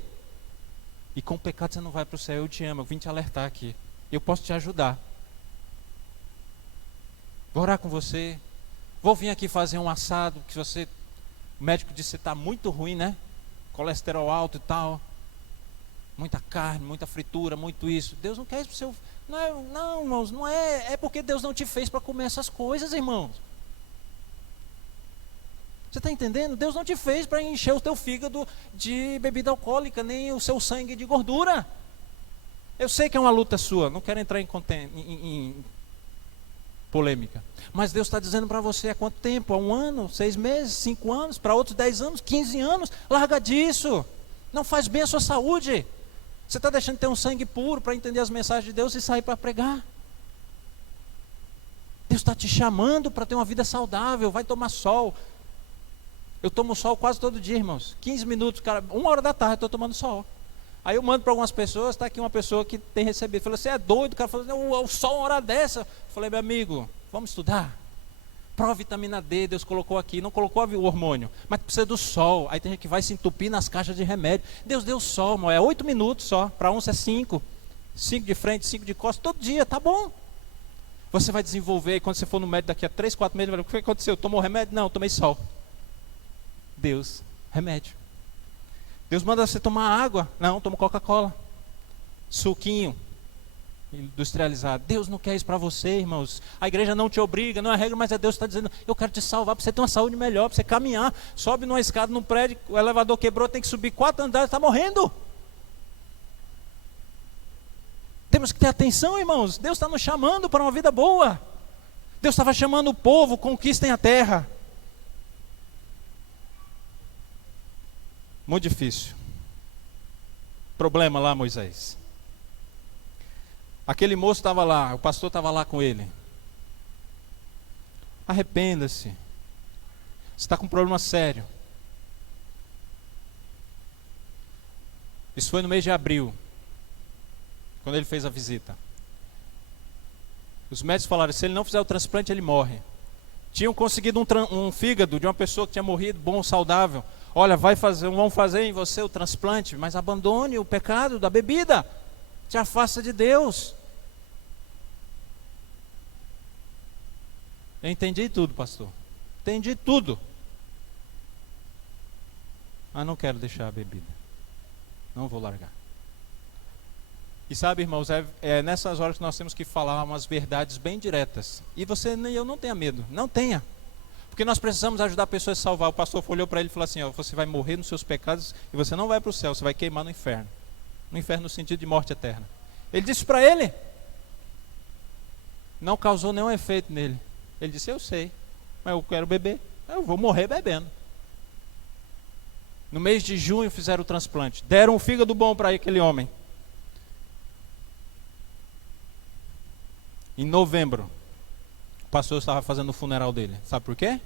e com o pecado você não vai para o céu. Eu te amo, eu vim te alertar aqui, eu posso te ajudar. Vou orar com você, vou vir aqui fazer um assado, que você, o médico disse que você está muito ruim, né? Colesterol alto e tal, muita carne, muita fritura, muito isso. Deus não quer isso para o seu... Não, irmãos, não é. É porque Deus não te fez para comer essas coisas, irmãos. Você está entendendo? Deus não te fez para encher o teu fígado de bebida alcoólica, nem o seu sangue de gordura. Eu sei que é uma luta sua, não quero entrar em polêmica. Mas Deus está dizendo para você: há quanto tempo? Há 1 ano, 6 meses, 5 anos, para outros 10 anos, 15 anos. Larga disso. Não faz bem à sua saúde. Você está deixando de ter um sangue puro para entender as mensagens de Deus e sair para pregar. Deus está te chamando para ter uma vida saudável. Vai tomar sol. Eu tomo sol quase todo dia, irmãos. 15 minutos, cara, 1 hora da tarde eu estou tomando sol. Aí eu mando para algumas pessoas, está aqui uma pessoa que tem recebido. Falou: você é doido? O cara falou: o sol 1 hora dessa. Eu falei: meu amigo, vamos estudar. Prova vitamina D, Deus colocou aqui. Não colocou o hormônio, mas precisa do sol. Aí tem gente que vai se entupir nas caixas de remédio. Deus deu sol, irmão. É 8 minutos só. Para uns é 5. 5 de frente, 5 de costas, todo dia, tá bom. Você vai desenvolver, e quando você for no médico daqui a 3, 4 meses, vai: o que aconteceu? Tomou remédio? Não, tomei sol. Deus, remédio. Deus manda você tomar água? Não, toma Coca-Cola. Suquinho industrializado. Deus não quer isso para você, irmãos. A igreja não te obriga, não é regra, mas é Deus que está dizendo: eu quero te salvar para você ter uma saúde melhor, para você caminhar. Sobe numa escada num prédio, o elevador quebrou, tem que subir 4 andares, está morrendo. Temos que ter atenção, irmãos. Deus está nos chamando para uma vida boa. Deus estava chamando o povo: conquistem a terra. Muito difícil. Problema lá, Moisés. Aquele moço estava lá, o pastor estava lá com ele. Arrependa-se. Você está com um problema sério. Isso foi no mês de abril, quando ele fez a visita. Os médicos falaram: se ele não fizer o transplante, ele morre. Tinham conseguido um fígado de uma pessoa que tinha morrido, bom, saudável. Olha, vão fazer em você o transplante, mas abandone o pecado da bebida. Te afasta de Deus. Eu entendi tudo, pastor. Entendi tudo. Mas não quero deixar a bebida. Não vou largar. E sabe, irmãos, é nessas horas que nós temos que falar umas verdades bem diretas. E você nem eu não tenha medo. Não tenha. Porque nós precisamos ajudar pessoas a salvar. O pastor olhou para ele e falou assim: ó, você vai morrer nos seus pecados e você não vai para o céu, você vai queimar no inferno. No inferno no sentido de morte eterna. Ele disse para ele. Não causou nenhum efeito nele. Ele disse: eu sei, mas eu quero beber. Eu vou morrer bebendo. No mês de junho fizeram o transplante. Deram um fígado bom para aquele homem. Em novembro, o pastor estava fazendo o funeral dele. Sabe por quê?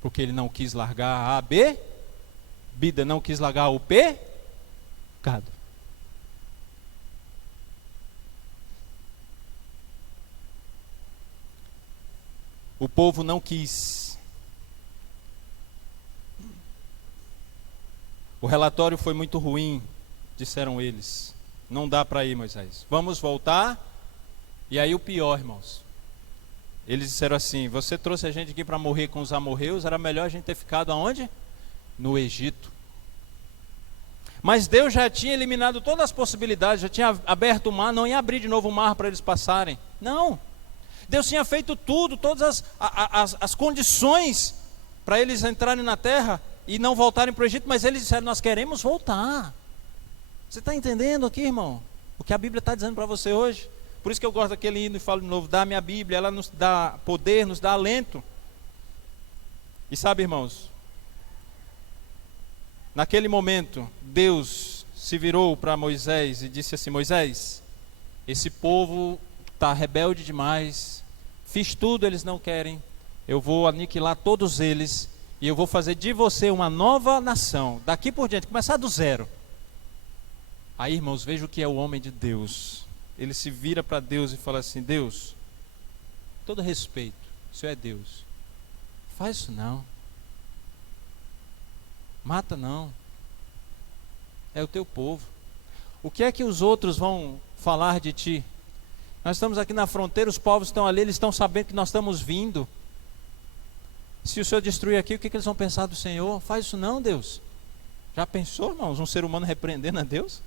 Porque ele não quis largar a bebida, não quis largar o pecado. O povo não quis. O relatório foi muito ruim, disseram eles. Não dá para ir, Moisés. Vamos voltar. E aí o pior, irmãos. Eles disseram assim: você trouxe a gente aqui para morrer com os amorreus, era melhor a gente ter ficado aonde? No Egito. Mas Deus já tinha eliminado todas as possibilidades, já tinha aberto o mar, não ia abrir de novo o mar para eles passarem. Não. Deus tinha feito tudo, todas as condições para eles entrarem na terra e não voltarem para o Egito, mas eles disseram: nós queremos voltar. Você está entendendo aqui, irmão? O que a Bíblia está dizendo para você hoje? Por isso que eu gosto daquele hino e falo de novo: dá a minha Bíblia, ela nos dá poder, nos dá alento. E sabe, irmãos, naquele momento, Deus se virou para Moisés e disse assim: Moisés, esse povo está rebelde demais, fiz tudo, eles não querem, eu vou aniquilar todos eles, e eu vou fazer de você uma nova nação, daqui por diante, começar do zero. Aí, irmãos, veja o que é o homem de Deus. Ele se vira para Deus e fala assim: Deus, todo respeito, o Senhor é Deus, faz isso não, mata não, é o teu povo. O que é que os outros vão falar de ti? Nós estamos aqui na fronteira, os povos estão ali, eles estão sabendo que nós estamos vindo. Se o Senhor destruir aqui, o que eles vão pensar do Senhor? Faz isso não, Deus. Já pensou, irmãos, um ser humano repreendendo a Deus?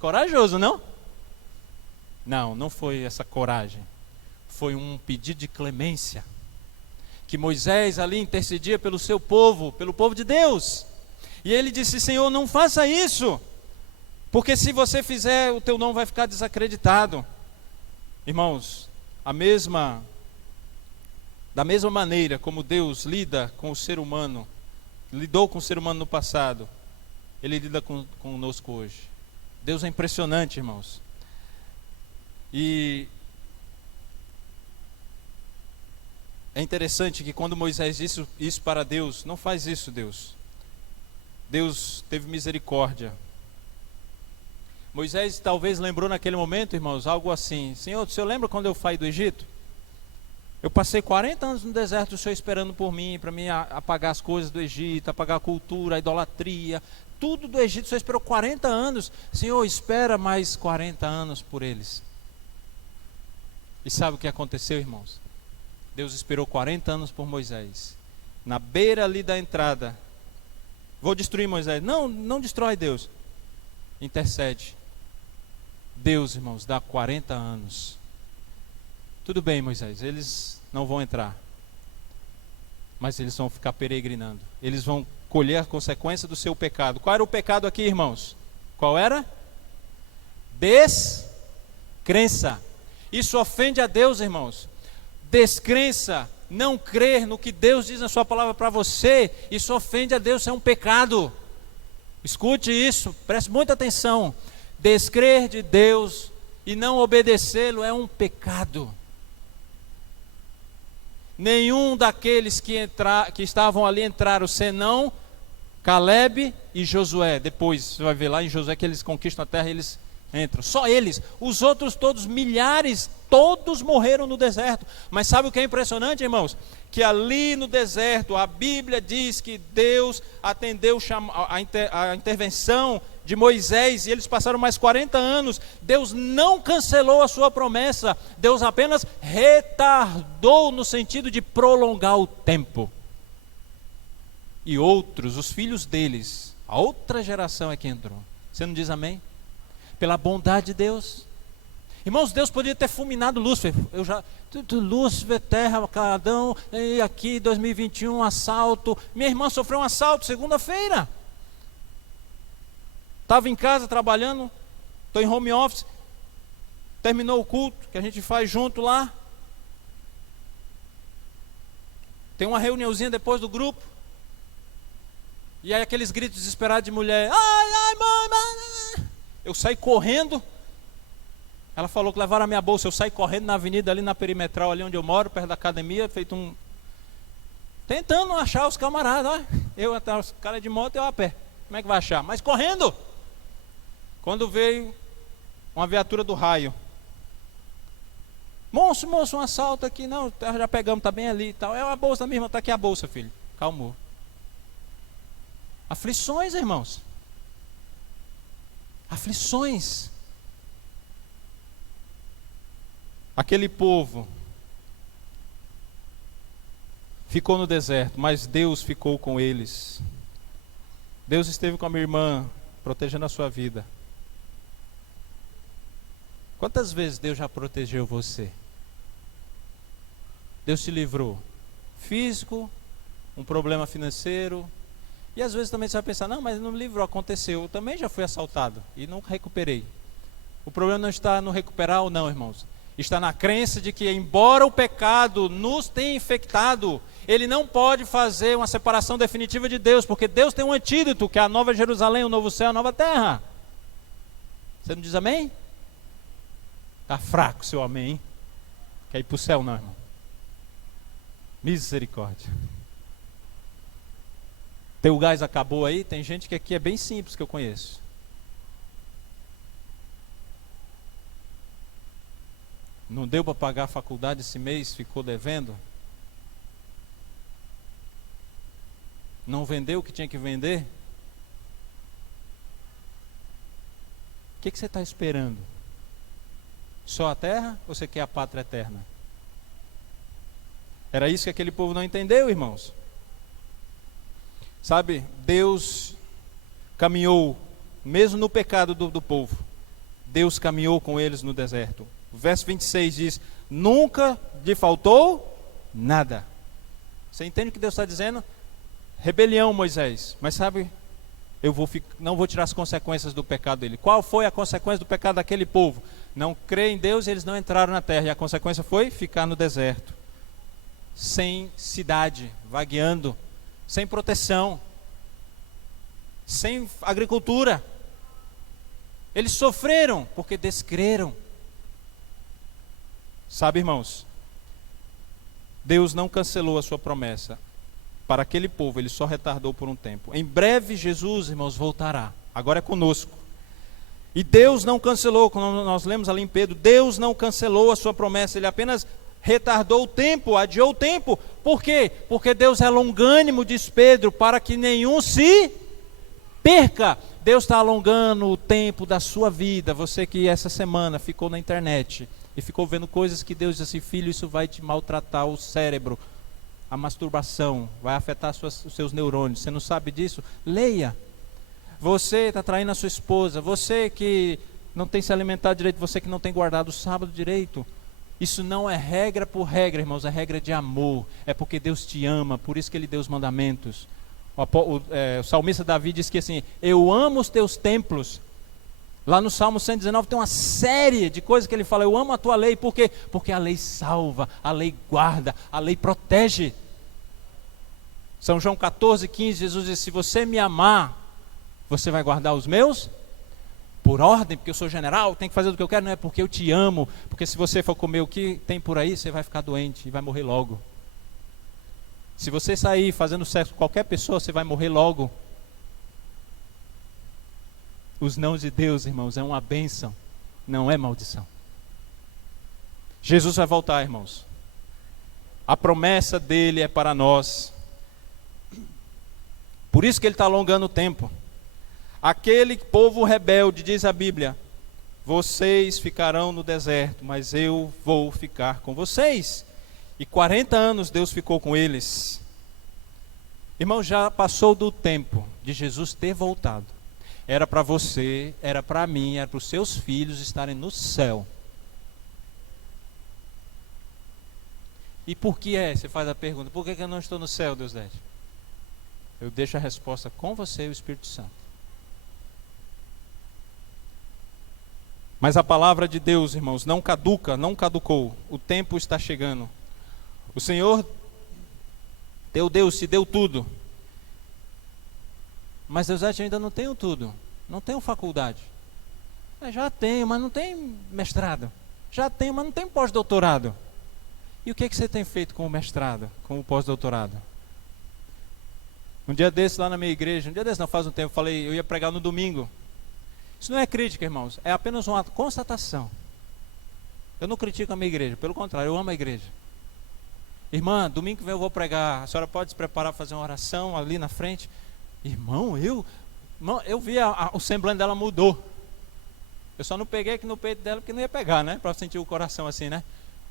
Corajoso, não? Não, não foi essa coragem. Foi um pedido de clemência, que Moisés ali intercedia pelo seu povo, pelo povo de Deus. E ele disse: Senhor, não faça isso, porque se você fizer, o teu nome vai ficar desacreditado. Irmãos, da mesma maneira como Deus lida com o ser humano, lidou com o ser humano no passado, Ele lida conosco hoje. Deus é impressionante, irmãos. E é interessante que quando Moisés disse isso para Deus: não faz isso, Deus. Deus teve misericórdia. Moisés talvez lembrou naquele momento, irmãos, algo assim: Senhor, o Senhor lembra quando eu saí do Egito? Eu passei 40 anos no deserto, o Senhor esperando por mim, para mim apagar as coisas do Egito, apagar a cultura, a idolatria, tudo do Egito. O Senhor esperou 40 anos. Senhor, espera mais 40 anos por eles. E sabe o que aconteceu, irmãos? Deus esperou 40 anos por Moisés, na beira ali da entrada. Vou destruir Moisés. Não, não destrói, Deus. Intercede. Deus, irmãos, dá 40 anos. Tudo bem, Moisés, eles não vão entrar, mas eles vão ficar peregrinando. Eles vão colher a consequência do seu pecado. Qual era o pecado aqui, irmãos? Qual era? Descrença. Isso ofende a Deus, irmãos. Descrença, não crer no que Deus diz na sua palavra para você, isso ofende a Deus, isso é um pecado. Escute isso, preste muita atenção. Descrer de Deus e não obedecê-lo é um pecado. Nenhum daqueles que estavam ali entraram, senão Caleb e Josué. Depois você vai ver lá em Josué que eles conquistam a terra e eles entram. Só eles. Os outros todos, milhares, todos morreram no deserto. Mas sabe o que é impressionante, irmãos? Que ali no deserto, a Bíblia diz que Deus atendeu a intervenção de Moisés, e eles passaram mais 40 anos. Deus não cancelou a sua promessa, Deus apenas retardou, no sentido de prolongar o tempo. E outros, os filhos deles, a outra geração é que entrou. Você não diz amém? Pela bondade de Deus. Irmãos, Deus podia ter fulminado Lúcifer. Lúcifer, terra, Adão, e aqui 2021, assalto. Minha irmã sofreu um assalto segunda-feira. Estava em casa trabalhando, estou em home office, terminou o culto que a gente faz junto lá. Tem uma reuniãozinha depois do grupo. E aí aqueles gritos desesperados de mulher: ai, ai, mãe, mãe. Eu saí correndo. Ela falou que levaram a minha bolsa. Eu saí correndo na avenida ali na perimetral, ali onde eu moro, perto da academia, tentando achar os camaradas. Ó. Eu até os caras de moto, eu a pé. Como é que vai achar? Mas correndo. Quando veio uma viatura do raio: moço, um assalto aqui. Não, já pegamos, está bem ali e tal. É uma bolsa mesmo, está aqui a bolsa, filho. Calmou. Aflições, irmãos. Aflições. Aquele povo ficou no deserto, mas Deus ficou com eles. Deus esteve com a minha irmã protegendo a sua vida. Quantas vezes Deus já protegeu você? Deus te livrou. Físico, um problema financeiro. E às vezes também você vai pensar, não, mas não me livrou, aconteceu. Eu também já fui assaltado e não recuperei. O problema não está no recuperar ou não, irmãos. Está na crença de que, embora o pecado nos tenha infectado, ele não pode fazer uma separação definitiva de Deus, porque Deus tem um antídoto, que é a nova Jerusalém, o novo céu, a nova terra. Você não diz amém? Está fraco seu amém, hein? Quer ir para o céu não, irmão? Misericórdia. Teu gás acabou aí? Tem gente que aqui é bem simples que eu conheço. Não deu para pagar a faculdade esse mês, ficou devendo? Não vendeu o que tinha que vender? O que você está esperando? Só a terra ou você quer a pátria eterna? Era isso que aquele povo não entendeu, irmãos. Sabe, Deus caminhou, mesmo no pecado do povo, Deus caminhou com eles no deserto. O verso 26 diz, nunca lhe faltou nada. Você entende o que Deus está dizendo? Rebelião, Moisés, mas sabe, não vou tirar as consequências do pecado dele. Qual foi a consequência do pecado daquele povo? Não crer em Deus e eles não entraram na terra, e a consequência foi ficar no deserto, sem cidade, vagueando, sem proteção, sem agricultura. Eles sofreram porque descreram. Sabe, irmãos, Deus não cancelou a sua promessa para aquele povo, ele só retardou por um tempo. Em breve Jesus, irmãos, voltará. Agora é conosco. E Deus não cancelou, como nós lemos ali em Pedro, Deus não cancelou a sua promessa, ele apenas retardou o tempo, adiou o tempo. Por quê? Porque Deus é longânimo, diz Pedro, para que nenhum se perca. Deus está alongando o tempo da sua vida. Você que essa semana ficou na internet e ficou vendo coisas que Deus diz assim, filho, isso vai te maltratar o cérebro, a masturbação, vai afetar os seus neurônios. Você não sabe disso? Leia. Você está traindo a sua esposa, você que não tem se alimentado direito, você que não tem guardado o sábado direito. Isso não é regra por regra, irmãos, é regra de amor. É porque Deus te ama, por isso que Ele deu os mandamentos. O salmista Davi diz que assim, eu amo os teus templos. Lá no Salmo 119 tem uma série de coisas que ele fala, eu amo a tua lei. Por quê? Porque a lei salva, a lei guarda, a lei protege. São João 14:15, Jesus diz, se você me amar, você vai guardar os meus? Por ordem, porque eu sou general, tenho que fazer o que eu quero. Não é porque eu te amo, porque se você for comer o que tem por aí, você vai ficar doente e vai morrer logo. Se você sair fazendo sexo com qualquer pessoa, você vai morrer logo. Os nãos de Deus, irmãos, é uma bênção, não é maldição. Jesus vai voltar, irmãos. A promessa dele é para nós. Por isso que ele está alongando o tempo. Aquele povo rebelde, diz a Bíblia, vocês ficarão no deserto, mas eu vou ficar com vocês. E 40 anos Deus ficou com eles. Irmão, já passou do tempo de Jesus ter voltado. Era para você, era para mim, era para os seus filhos estarem no céu. E por que você faz a pergunta, por que eu não estou no céu, Deus Dede? Eu deixo a resposta com você e o Espírito Santo. Mas a palavra de Deus, irmãos, não caduca, não caducou. O tempo está chegando. O Senhor, teu Deus, te deu tudo. Mas Deus, eu ainda não tenho tudo. Não tenho faculdade. Já tenho, mas não tenho mestrado. Já tenho, mas não tenho pós-doutorado. E o que você tem feito com o mestrado, com o pós-doutorado? Um dia desse lá na minha igreja, faz um tempo, eu ia pregar no domingo. Isso não é crítica, irmãos, é apenas uma constatação. Eu não critico a minha igreja, pelo contrário, eu amo a igreja. Irmã, domingo que vem eu vou pregar, a senhora pode se preparar para fazer uma oração ali na frente? Irmão, eu vi o semblante dela mudou. Eu só não peguei aqui no peito dela porque não ia pegar, né? Para sentir o coração assim, né?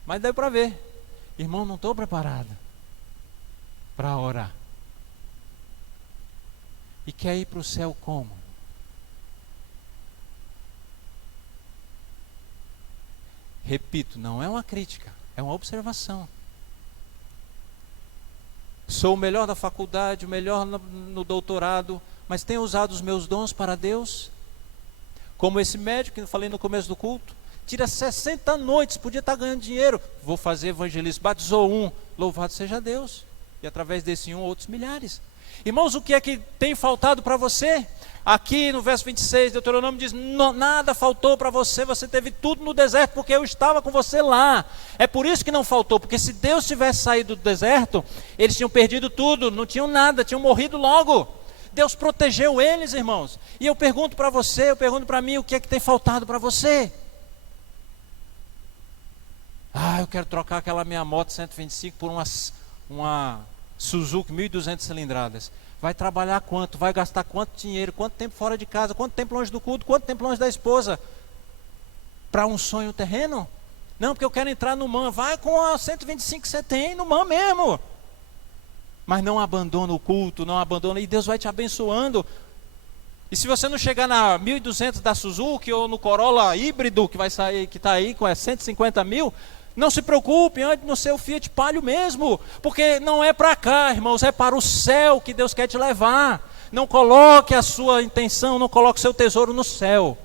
Mas deu para ver. Irmão, não estou preparado para orar. E quer ir para o céu como? Repito, não é uma crítica, é uma observação. Sou o melhor da faculdade, o melhor no doutorado, mas tenho usado os meus dons para Deus? Como esse médico que eu falei no começo do culto, tira 60 noites, podia estar ganhando dinheiro. Vou fazer evangelismo, batizou um, louvado seja Deus. E através desse um, outros milhares. Irmãos, o que é que tem faltado para você? Aqui no verso 26, Deuteronômio diz, nada faltou para você, você teve tudo no deserto, porque eu estava com você lá. É por isso que não faltou, porque se Deus tivesse saído do deserto, eles tinham perdido tudo, não tinham nada, tinham morrido logo. Deus protegeu eles, irmãos. E eu pergunto para você, eu pergunto para mim, o que é que tem faltado para você? Eu quero trocar aquela minha moto 125 por uma Suzuki 1.200 cilindradas. Vai trabalhar quanto? Vai gastar quanto dinheiro? Quanto tempo fora de casa? Quanto tempo longe do culto? Quanto tempo longe da esposa? Para um sonho terreno? Não, porque eu quero entrar no MAN. Vai com a 125 que você tem, no MAN mesmo. Mas não abandona o culto, não abandona, e Deus vai te abençoando. E se você não chegar na 1.200 da Suzuki, ou no Corolla híbrido, que vai sair, que está aí com 150 mil, não se preocupe, ande no seu Fiat Palio mesmo, porque não é para cá, irmãos, é para o céu que Deus quer te levar. Não coloque a sua intenção, não coloque o seu tesouro no céu.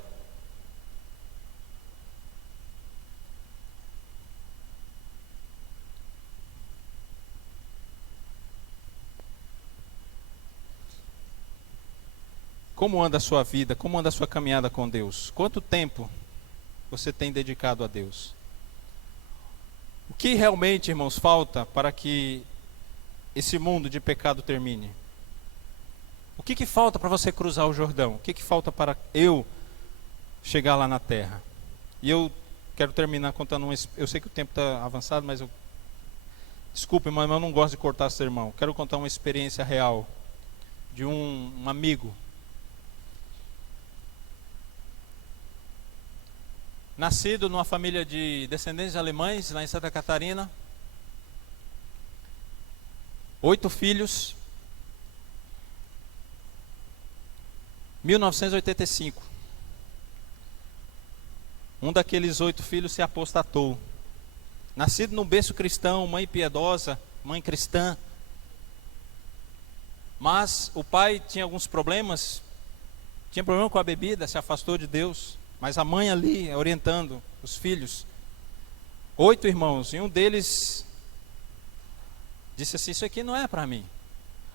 Como anda a sua vida? Como anda a sua caminhada com Deus? Quanto tempo você tem dedicado a Deus? O que realmente, irmãos, falta para que esse mundo de pecado termine? O que falta para você cruzar o Jordão? O que falta para eu chegar lá na terra? E eu quero terminar contando eu sei que o tempo está avançado, mas desculpe, mas eu não gosto de cortar sermão. Quero contar uma experiência real de um amigo. Nascido numa família de descendentes alemães, lá em Santa Catarina. 8 filhos. 1985. Um daqueles 8 filhos se apostatou. Nascido num berço cristão, mãe piedosa, mãe cristã. Mas o pai tinha alguns problemas. Tinha problema com a bebida, se afastou de Deus. Mas a mãe ali, orientando os filhos. 8 irmãos, e um deles disse assim, isso aqui não é para mim.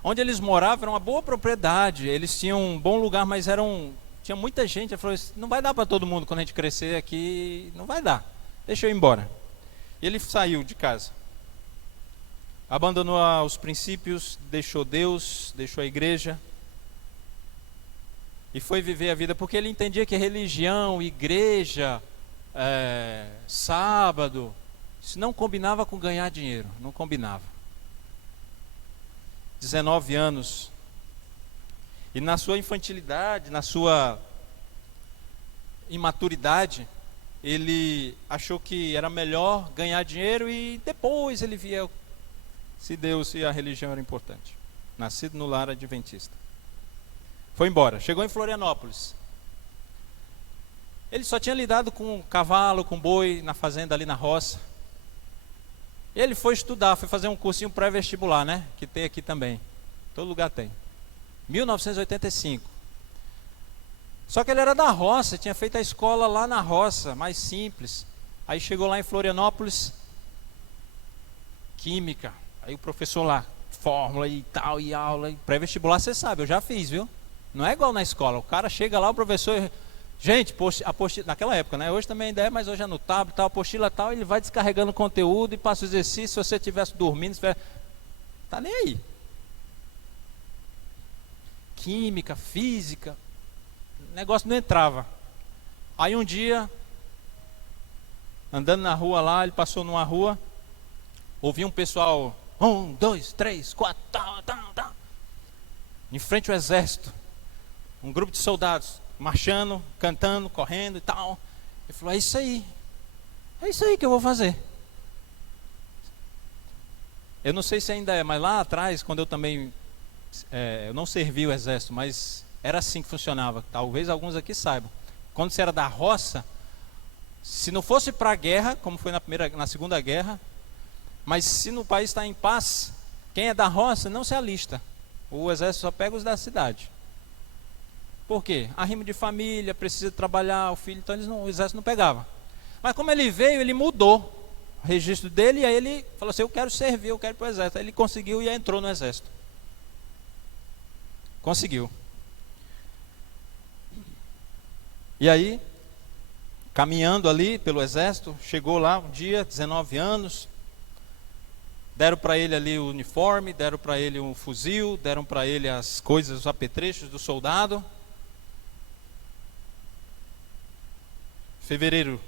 Onde eles moravam era uma boa propriedade, eles tinham um bom lugar, mas tinha muita gente. Ele falou, não vai dar para todo mundo quando a gente crescer aqui, não vai dar, deixa eu ir embora. E ele saiu de casa. Abandonou os princípios, deixou Deus, deixou a igreja. E foi viver a vida, porque ele entendia que religião, igreja, sábado, isso não combinava com ganhar dinheiro, não combinava. 19 anos, e na sua infantilidade, na sua imaturidade, ele achou que era melhor ganhar dinheiro e depois ele via se Deus e a religião era importante. Nascido no lar adventista. Foi embora, chegou em Florianópolis. Ele só tinha lidado com cavalo, com boi, na fazenda ali na roça. Ele foi estudar, foi fazer um cursinho pré-vestibular, né? Que tem aqui também, todo lugar tem. 1985. Só que ele era da roça, tinha feito a escola lá na roça, mais simples. Aí chegou lá em Florianópolis, química. Aí o professor lá, fórmula e tal, e aula, e pré-vestibular você sabe, eu já fiz, viu? Não é igual na escola, o cara chega lá, o professor, gente, apostila, naquela época, né? Hoje também ainda é, mas hoje é no tablet, tal, apostila tal, ele vai descarregando conteúdo e passa o exercício. Se você estivesse dormindo, tá nem aí. Química, física, o negócio não entrava. Aí um dia, andando na rua lá, ele passou numa rua, ouviu um pessoal, 1, 2, 3, 4, tal, em frente ao exército. Um grupo de soldados marchando, cantando, correndo e tal. Ele falou, é isso aí que eu vou fazer. Eu não sei se ainda é, mas lá atrás, quando eu também eu não servi o exército, mas era assim que funcionava. Talvez alguns aqui saibam. Quando você era da roça, Se não fosse para a guerra, como foi na Segunda Guerra, mas se no país está em paz, quem é da roça não se alista. O exército só pega os da cidade. Por quê? Arrimo de família, precisa trabalhar, o filho, então o exército não pegava. Mas como ele veio, ele mudou o registro dele, e aí ele falou assim, eu quero servir, eu quero ir para o exército. Aí ele conseguiu e entrou no exército. Conseguiu. E aí, caminhando ali pelo exército, chegou lá um dia, 19 anos, deram para ele ali o uniforme, deram para ele um fuzil, deram para ele as coisas, os apetrechos do soldado. Fevereiro,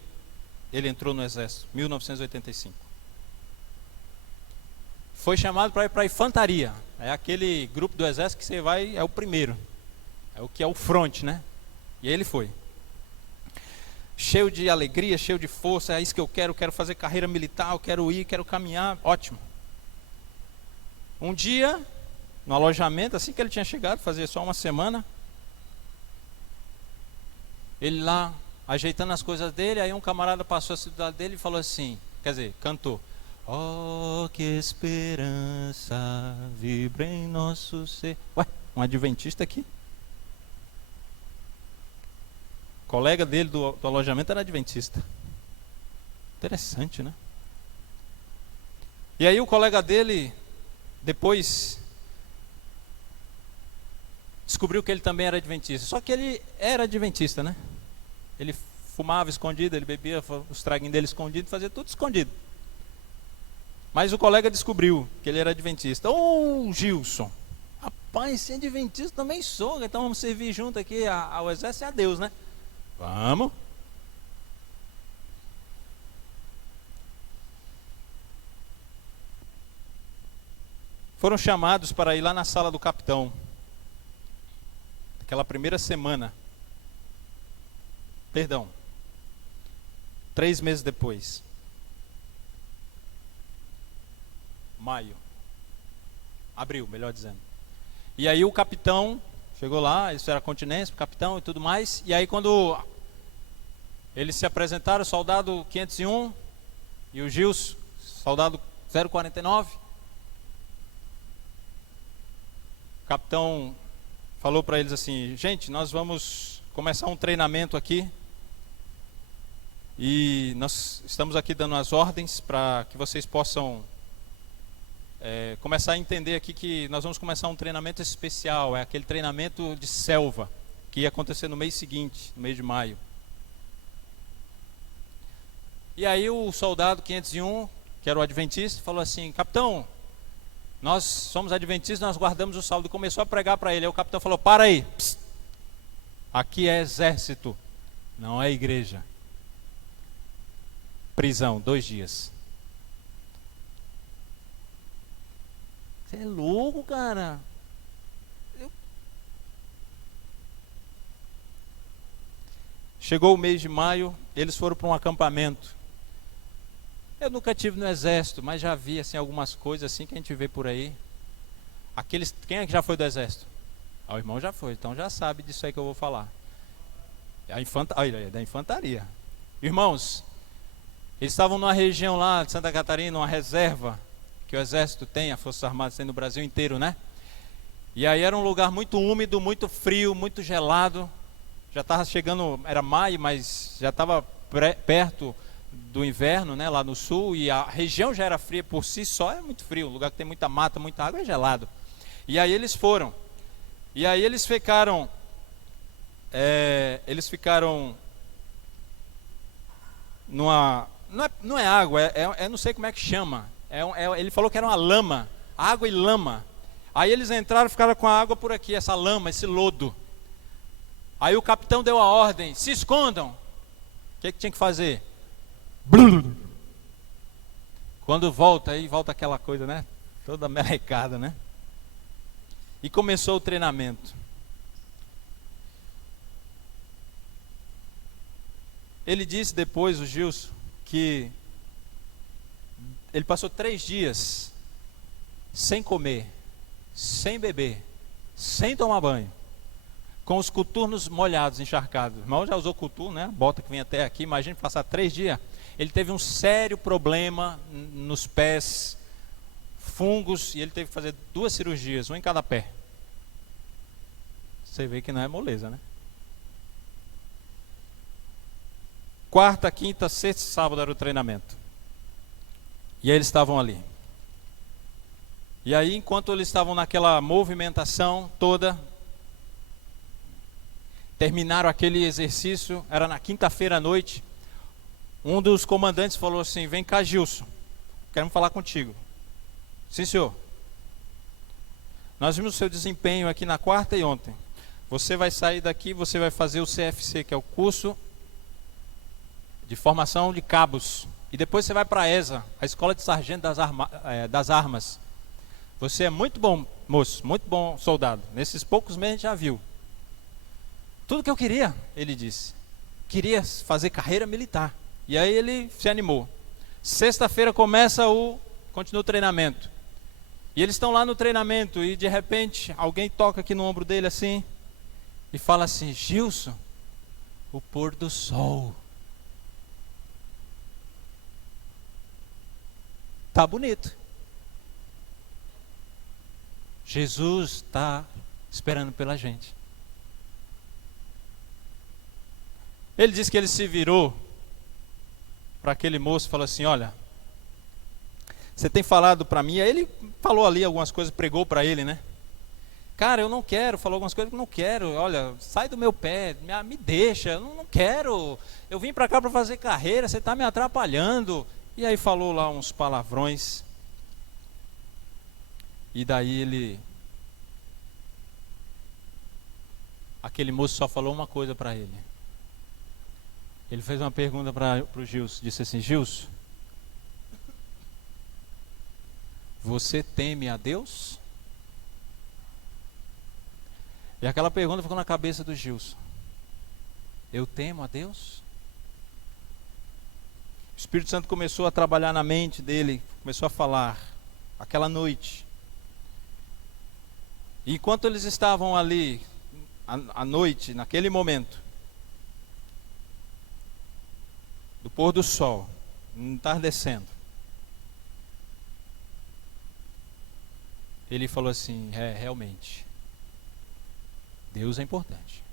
ele entrou no exército, 1985. Foi chamado para ir para a infantaria. É aquele grupo do exército que você vai, é o primeiro. É o que é o fronte, né? E aí ele foi. Cheio de alegria, cheio de força, é isso que eu quero fazer carreira militar, eu quero ir, quero caminhar, ótimo. Um dia, no alojamento, assim que ele tinha chegado, fazia só uma semana, ele lá, ajeitando as coisas dele, aí um camarada passou a cidade dele e falou assim, quer dizer, cantou, oh, que esperança vibra em nosso ser. Ué, um adventista aqui? O colega dele do alojamento era adventista. Interessante, né? E aí o colega dele, depois, descobriu que ele também era adventista. Só que ele era adventista, né? Ele fumava escondido, ele bebia os traguinhos dele escondido, fazia tudo escondido. Mas o colega descobriu que ele era adventista. Ô, Gilson, rapaz, se é adventista também sou, então vamos servir junto aqui ao exército e a Deus, né? Vamos. Foram chamados para ir lá na sala do capitão. Aquela primeira semana. Perdão. 3 meses depois. Maio. Abril, melhor dizendo. E aí o capitão chegou lá, isso era continência, o capitão e tudo mais. E aí quando eles se apresentaram, o soldado 501 e o Gilson, soldado 049. O capitão falou para eles assim, gente, nós vamos começar um treinamento aqui. E nós estamos aqui dando as ordens para que vocês possam começar a entender aqui que nós vamos começar um treinamento especial. É aquele treinamento de selva que ia acontecer no mês seguinte, no mês de maio. E aí o soldado 501, que era o adventista, falou assim, capitão, nós somos adventistas, nós guardamos o saldo. E começou a pregar para ele. Aí o capitão falou, para aí, psst, aqui é exército, não é igreja. Prisão, 2 dias. Você é louco, cara. Chegou o mês de maio, eles foram para um acampamento. Eu nunca tive no exército, mas já vi assim, algumas coisas assim que a gente vê por aí. Quem é que já foi do exército? O irmão já foi, então já sabe disso aí que eu vou falar. É da infantaria. Irmãos, eles estavam numa região lá de Santa Catarina, uma reserva que o exército tem, a Forças Armadas tem no Brasil inteiro, né? E aí era um lugar muito úmido, muito frio, muito gelado. Já estava chegando, era maio, mas já estava perto do inverno, né, lá no sul, e a região já era fria por si só, é muito frio, um lugar que tem muita mata, muita água, é gelado. E aí eles foram, e aí eles ficaram numa, não é água, não sei como é que chama, ele falou que era uma lama, água e lama. Aí eles entraram e ficaram com a água por aqui, essa lama, esse lodo. Aí o capitão deu a ordem, se escondam. O que tinha que fazer? Quando volta, aí volta aquela coisa, né? Toda melecada, né? E começou o treinamento. Ele disse depois, o Gilson, que ele passou 3 dias sem comer, sem beber, sem tomar banho, com os coturnos molhados, encharcados. O irmão já usou coturno, né? Bota que vem até aqui, imagine passar 3 dias. Ele teve um sério problema nos pés, fungos, e ele teve que fazer 2 cirurgias, uma em cada pé. Você vê que não é moleza, né? Quarta, quinta, sexta e sábado era o treinamento. E aí eles estavam ali. E aí, enquanto eles estavam naquela movimentação toda, terminaram aquele exercício, era na quinta-feira à noite. Um dos comandantes falou assim: vem cá, Gilson, queremos falar contigo. Sim, senhor. Nós vimos o seu desempenho aqui na quarta e ontem. Você vai sair daqui, você vai fazer o CFC, que é o curso de formação de cabos. E depois você vai para a ESA, a Escola de Sargento das Armas. Você é muito bom, moço, muito bom soldado. Nesses poucos meses a gente já viu. Tudo que eu queria, ele disse. Queria fazer carreira militar. E aí ele se animou. Sexta-feira continua o treinamento. E eles estão lá no treinamento e de repente alguém toca aqui no ombro dele assim e fala assim: Gilson, o pôr do sol tá bonito. Jesus está esperando pela gente. Ele disse que ele se virou para aquele moço e falou assim: olha, você tem falado para mim. Aí ele falou ali algumas coisas, pregou para ele, né? Cara, eu não quero, falou algumas coisas que eu não quero. Olha, sai do meu pé, me deixa, eu não quero. Eu vim para cá para fazer carreira, você está me atrapalhando. E aí falou lá uns palavrões. E daí aquele moço só falou uma coisa para ele. Ele fez uma pergunta para o Gilson, disse assim: Gilson, você teme a Deus? E aquela pergunta ficou na cabeça do Gilson. Eu temo a Deus? O Espírito Santo começou a trabalhar na mente dele, começou a falar, aquela noite. E enquanto eles estavam ali, à noite, naquele momento, do pôr do sol, entardecendo, ele falou assim: realmente, Deus é importante.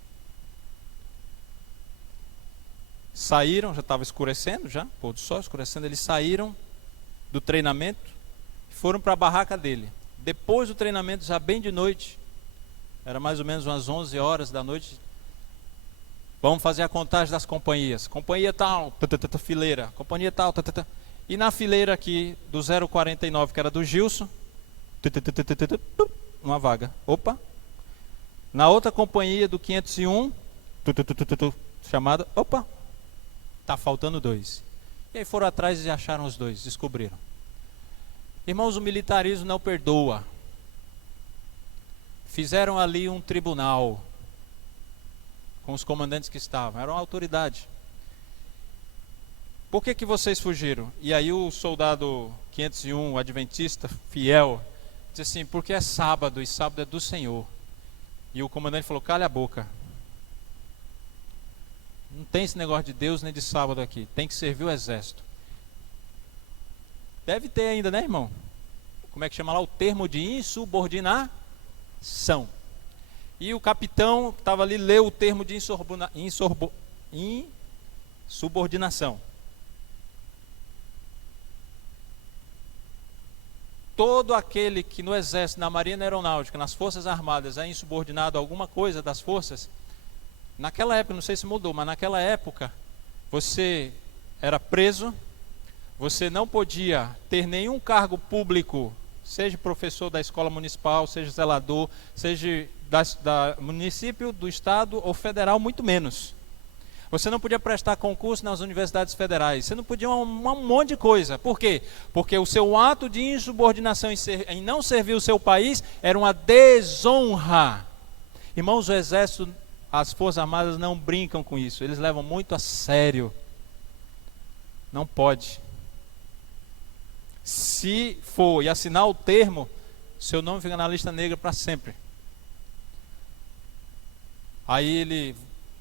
Saíram, já estava escurecendo, pôr do sol escurecendo, eles saíram do treinamento e foram para a barraca dele. Depois do treinamento, já bem de noite, era mais ou menos umas 11 horas da noite, vamos fazer a contagem das companhias. Companhia tal, fileira, companhia tal, e na fileira aqui do 049, que era do Gilson, uma vaga. Opa! Na outra companhia do 501, chamada, opa! Está faltando 2. E aí foram atrás e acharam os 2, descobriram. Irmãos, o militarismo não perdoa. Fizeram ali um tribunal com os comandantes que estavam, era uma autoridade. Por que vocês fugiram? E aí o soldado 501, o adventista fiel, disse assim: porque é sábado e sábado é do Senhor. E o comandante falou: calha a boca. Não tem esse negócio de Deus nem de sábado aqui. Tem que servir o exército. Deve ter ainda, né, irmão? Como é que chama lá? O termo de insubordinação. E o capitão que estava ali leu o termo de insubordinação. Todo aquele que no exército, na marinha aeronáutica, nas forças armadas é insubordinado a alguma coisa das forças, naquela época, não sei se mudou, mas naquela época você era preso, você não podia ter nenhum cargo público, seja professor da escola municipal, seja zelador, seja da município, do estado ou federal, muito menos. Você não podia prestar concurso nas universidades federais, você não podia um monte de coisa. Por quê? Porque o seu ato de insubordinação em não servir o seu país era uma desonra. Irmãos, o exército, as forças armadas não brincam com isso, eles levam muito a sério. Não pode. Se for e assinar o termo, seu nome fica na lista negra para sempre. Aí ele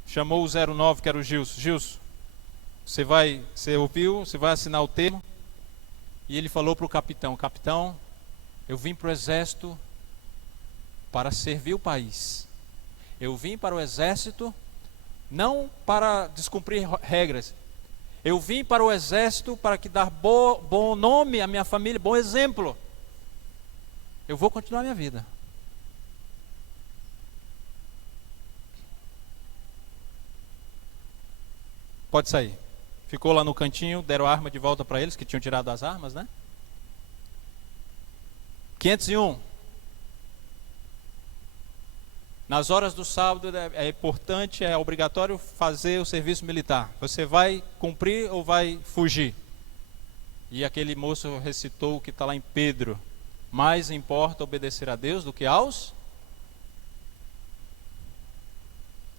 chamou o 09, que era o Gilson. Gilson, você ouviu, você vai assinar o termo? E ele falou para o capitão: capitão, eu vim para o exército para servir o país. Eu vim para o exército não para descumprir regras. Eu vim para o exército para que dar bom nome à minha família, bom exemplo. Eu vou continuar minha vida. Pode sair. Ficou lá no cantinho, deram a arma de volta para eles, que tinham tirado as armas, né? 501. Nas horas do sábado é importante, é obrigatório fazer o serviço militar. Você vai cumprir ou vai fugir? E aquele moço recitou o que está lá em Pedro: mais importa obedecer a Deus do que aos.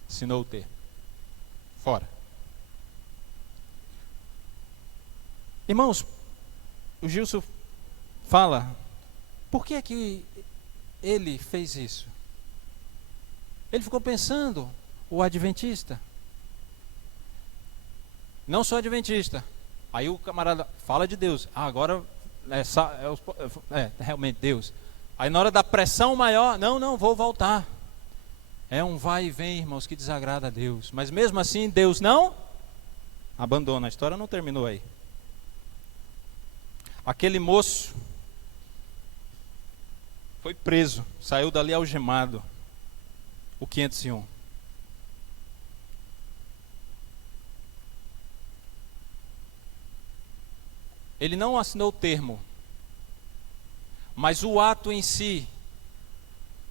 Assinou o termo. Fora. Irmãos, o Gilson fala: por que é que ele fez isso? Ele ficou pensando, o adventista. Não sou adventista. Aí o camarada fala de Deus. Agora realmente Deus. Aí na hora da pressão maior, não, vou voltar. É um vai e vem, irmãos, que desagrada a Deus. Mas mesmo assim, Deus não abandona. A história não terminou aí. Aquele moço foi preso, saiu dali algemado. O 501. Ele não assinou o termo, mas o ato em si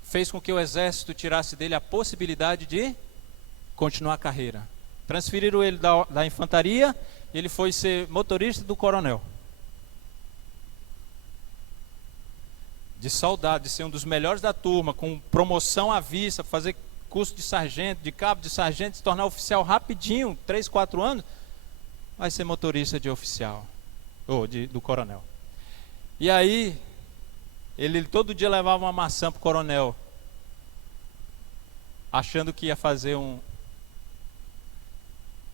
fez com que o exército tirasse dele a possibilidade de continuar a carreira. Transferiram ele da infantaria e ele foi ser motorista do coronel. De soldado, de ser um dos melhores da turma, com promoção à vista, fazer curso de sargento, de cabo de sargento, se tornar oficial rapidinho, 3, 4 anos, vai ser motorista de oficial, ou do coronel. E aí, ele todo dia levava uma maçã para o coronel, achando que ia fazer um...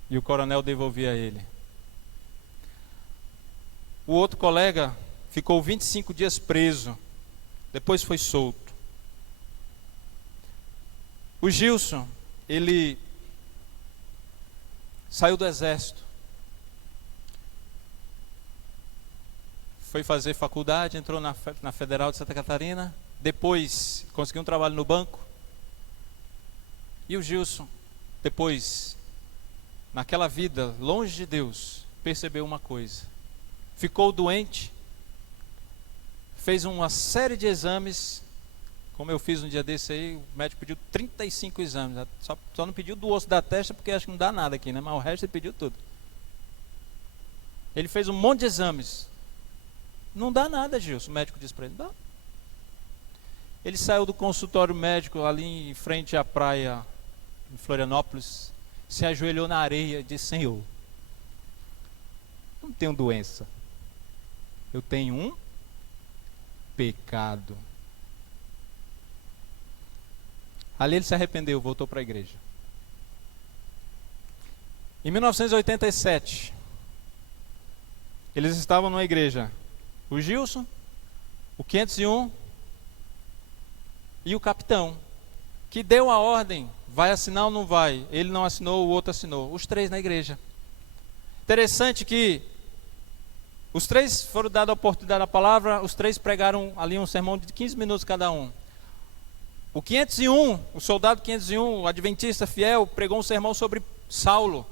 E o coronel devolvia a ele. O outro colega ficou 25 dias preso. Depois foi solto. O Gilson, ele saiu do exército. Foi fazer faculdade, entrou na Federal de Santa Catarina. Depois conseguiu um trabalho no banco. E o Gilson, depois, naquela vida longe de Deus, percebeu uma coisa. Ficou doente. Fez uma série de exames, como eu fiz um dia desse aí, o médico pediu 35 exames, só não pediu do osso da testa, porque acho que não dá nada aqui, né? Mas o resto ele pediu tudo. Ele fez um monte de exames. Não dá nada, Gilson, o médico disse para ele, não dá. Ele saiu do consultório médico ali em frente à praia, em Florianópolis, se ajoelhou na areia e disse: Senhor, não tenho doença, eu tenho um pecado. Ali ele se arrependeu, voltou para a igreja. Em 1987, eles estavam numa igreja, o Gilson, o 501 e o capitão, que deu a ordem: vai assinar ou não vai? Ele não assinou, o outro assinou. Os três na igreja. Interessante que os três foram dados a oportunidade da palavra, os três pregaram ali um sermão de 15 minutos cada um. O 501, o soldado 501, o adventista fiel, pregou um sermão sobre Saulo,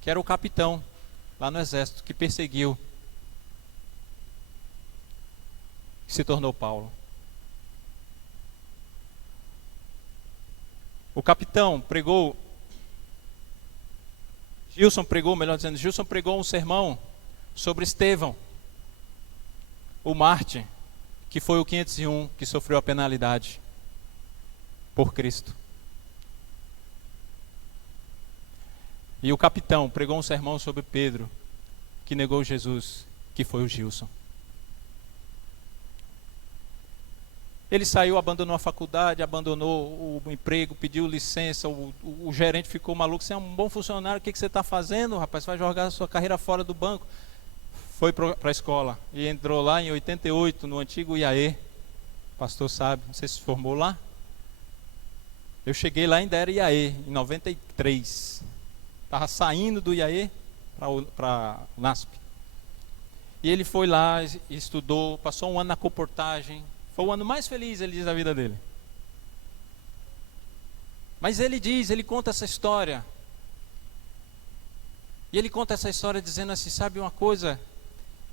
que era o capitão lá no exército, que perseguiu, que se tornou Paulo. O capitão pregou, Gilson pregou um sermão sobre Estevão, o mártir, que foi o 501 que sofreu a penalidade por Cristo. E o capitão pregou um sermão sobre Pedro, que negou Jesus, que foi o Gilson. Ele saiu, abandonou a faculdade, abandonou o emprego, pediu licença, o gerente ficou maluco. Você é um bom funcionário, o que você está fazendo, rapaz? Vai jogar a sua carreira fora do banco. Foi para a escola e entrou lá em 88, no antigo IAE. O pastor sabe, você se formou lá? Eu cheguei lá, ainda era IAE, em 93. Estava saindo do IAE para o NASP. E ele foi lá, estudou, passou um ano na comportagem. Foi o ano mais feliz, ele diz, da vida dele. Mas ele conta essa história. E ele conta essa história dizendo assim, sabe uma coisa?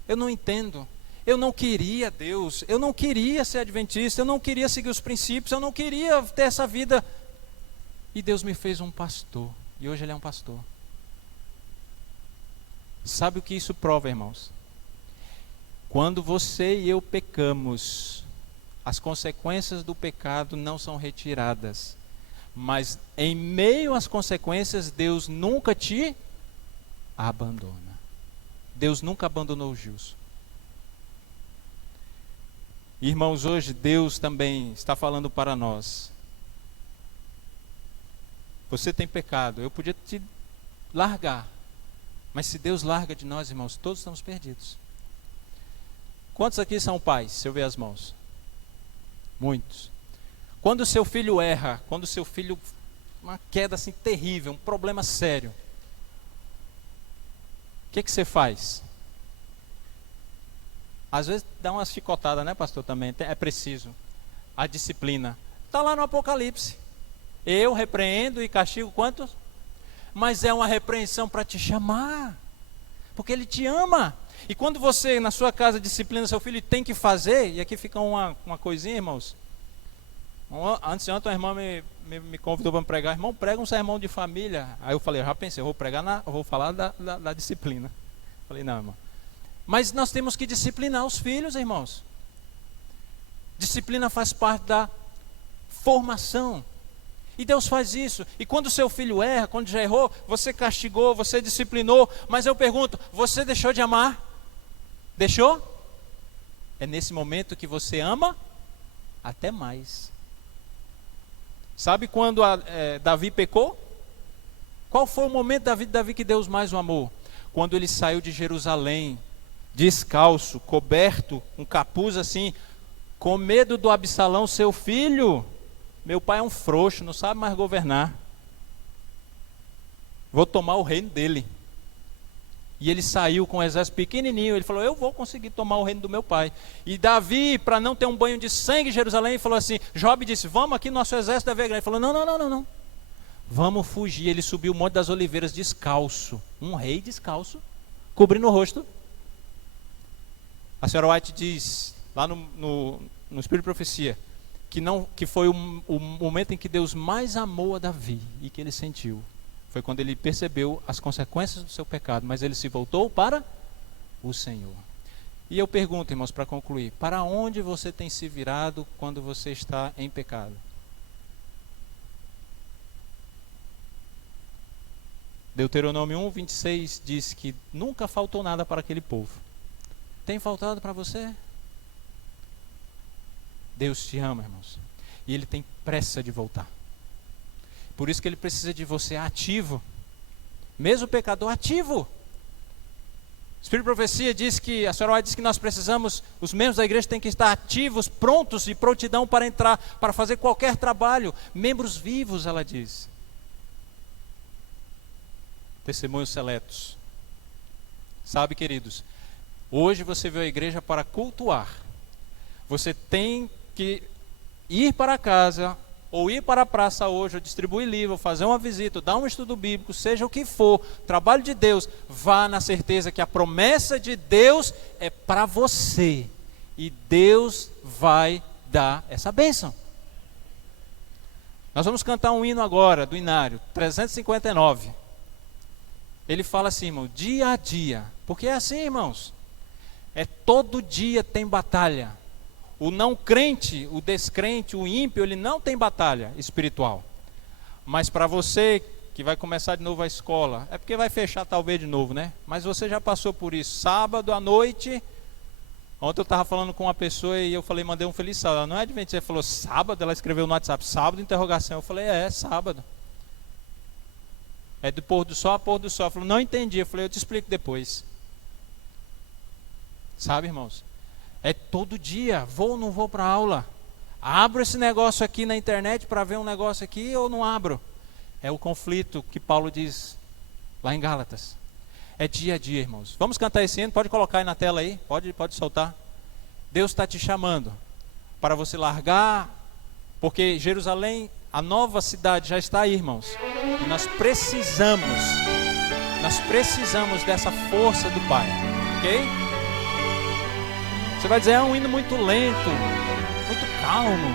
Eu não entendo. Eu não queria Deus. Eu não queria ser adventista. Eu não queria seguir os princípios. Eu não queria ter essa vida. E Deus me fez um pastor. E hoje ele é um pastor. Sabe o que isso prova, irmãos? Quando você e eu pecamos, as consequências do pecado não são retiradas. Mas em meio às consequências, Deus nunca te abandona. Deus nunca abandonou o justo. Irmãos, hoje Deus também está falando para nós. Você tem pecado, eu podia te largar. Mas se Deus larga de nós, irmãos, todos estamos perdidos. Quantos aqui são pais? Se eu ver as mãos. Muitos. Quando o seu filho erra, quando o seu filho, uma queda assim terrível, um problema sério, o que você faz? Às vezes dá uma chicotada, né, pastor, também, é preciso. A disciplina. Está lá no Apocalipse. Eu repreendo e castigo quantos? Mas é uma repreensão para te chamar, porque ele te ama. E quando você, na sua casa, disciplina seu filho, tem que fazer, e aqui fica uma coisinha, irmãos. Antes de ontem, uma irmã me convidou para pregar. Irmão, prega um sermão de família. Aí eu falei, eu já pensei, eu vou falar da disciplina. Falei, não, irmão. Mas nós temos que disciplinar os filhos, irmãos. Disciplina faz parte da formação. E Deus faz isso. E quando o seu filho erra, quando já errou, você castigou, você disciplinou. Mas eu pergunto, você deixou de amar? Deixou? É nesse momento que você ama até mais. Sabe quando Davi pecou? Qual foi o momento da vida de Davi que Deus mais o amou? Quando ele saiu de Jerusalém, descalço, coberto, um capuz assim, com medo do Absalão, seu filho. Meu pai é um frouxo, não sabe mais governar. Vou tomar o reino dele. E ele saiu com um exército pequenininho. Ele falou, eu vou conseguir tomar o reino do meu pai. E Davi, para não ter um banho de sangue em Jerusalém, falou assim, Jobe disse, vamos aqui, nosso exército deve ver grande. Ele falou, não. Vamos fugir. Ele subiu o Monte das Oliveiras descalço. Um rei descalço, cobrindo o rosto. A senhora White diz, lá no Espírito de Profecia, que foi o momento em que Deus mais amou a Davi e que ele sentiu. Foi quando ele percebeu as consequências do seu pecado, mas ele se voltou para o Senhor. E eu pergunto, irmãos, para concluir, para onde você tem se virado quando você está em pecado? Deuteronômio 1:26 diz que nunca faltou nada para aquele povo. Tem faltado para você? Deus te ama, irmãos, e Ele tem pressa de voltar. Por isso que Ele precisa de você ativo, mesmo pecador ativo. O Espírito de Profecia diz que, a senhora diz que nós precisamos, os membros da igreja têm que estar ativos, prontos e prontidão para entrar, para fazer qualquer trabalho. Membros vivos, ela diz. Testemunhos seletos. Sabe, queridos, hoje você veio à igreja para cultuar. Você tem que ir para casa, ou ir para a praça hoje, ou distribuir livro, ou fazer uma visita, ou dar um estudo bíblico, seja o que for, trabalho de Deus, vá na certeza que a promessa de Deus é para você, e Deus vai dar essa bênção. Nós vamos cantar um hino agora, do Inário, 359. Ele fala assim, irmão, dia a dia, porque é assim, irmãos, todo dia tem batalha. O não crente, o descrente, o ímpio, ele não tem batalha espiritual. Mas para você que vai começar de novo a escola, é porque vai fechar talvez de novo, né? Mas você já passou por isso. Sábado à noite, Ontem eu estava falando com uma pessoa e eu falei, mandei um feliz sábado. Ela não é adventista, ela falou sábado, ela escreveu no WhatsApp, sábado, interrogação. Eu falei, é sábado. É do pôr do sol a pôr do sol. Ela falou, não entendi. Eu falei, eu te explico depois. Sabe, irmãos? É todo dia, vou ou não vou para a aula? Abro esse negócio aqui na internet para ver um negócio aqui ou não abro? É o conflito que Paulo diz lá em Gálatas. É dia a dia, irmãos. Vamos cantar esse hino? Pode colocar aí na tela aí, pode soltar. Deus está te chamando para você largar, porque Jerusalém, a nova cidade já está aí, irmãos. E nós precisamos dessa força do Pai, ok? Você vai dizer, é um hino muito lento, muito calmo,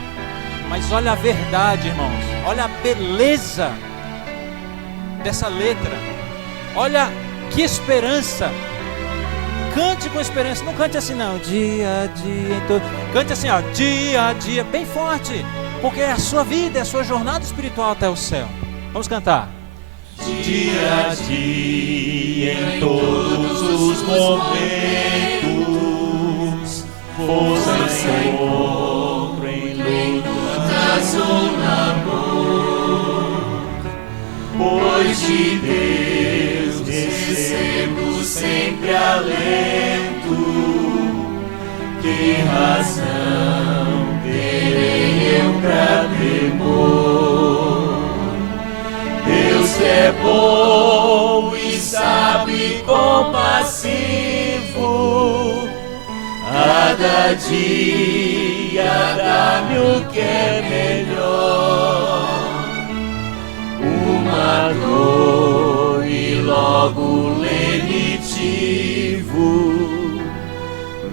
mas olha a verdade, irmãos, olha a beleza dessa letra, olha que esperança. Cante com esperança, não cante assim não, dia a dia em todo. Cante assim, ó, dia a dia, bem forte, porque é a sua vida, é a sua jornada espiritual até o céu. Vamos cantar. Dia a dia em todos os momentos, força encontro em lutas ou na dor, pois de Deus recebo sempre alento. Que razão terei eu pra temor? Deus é bom e sabe compassivo, cada dia dá-me o que é melhor. Uma dor e logo lenitivo,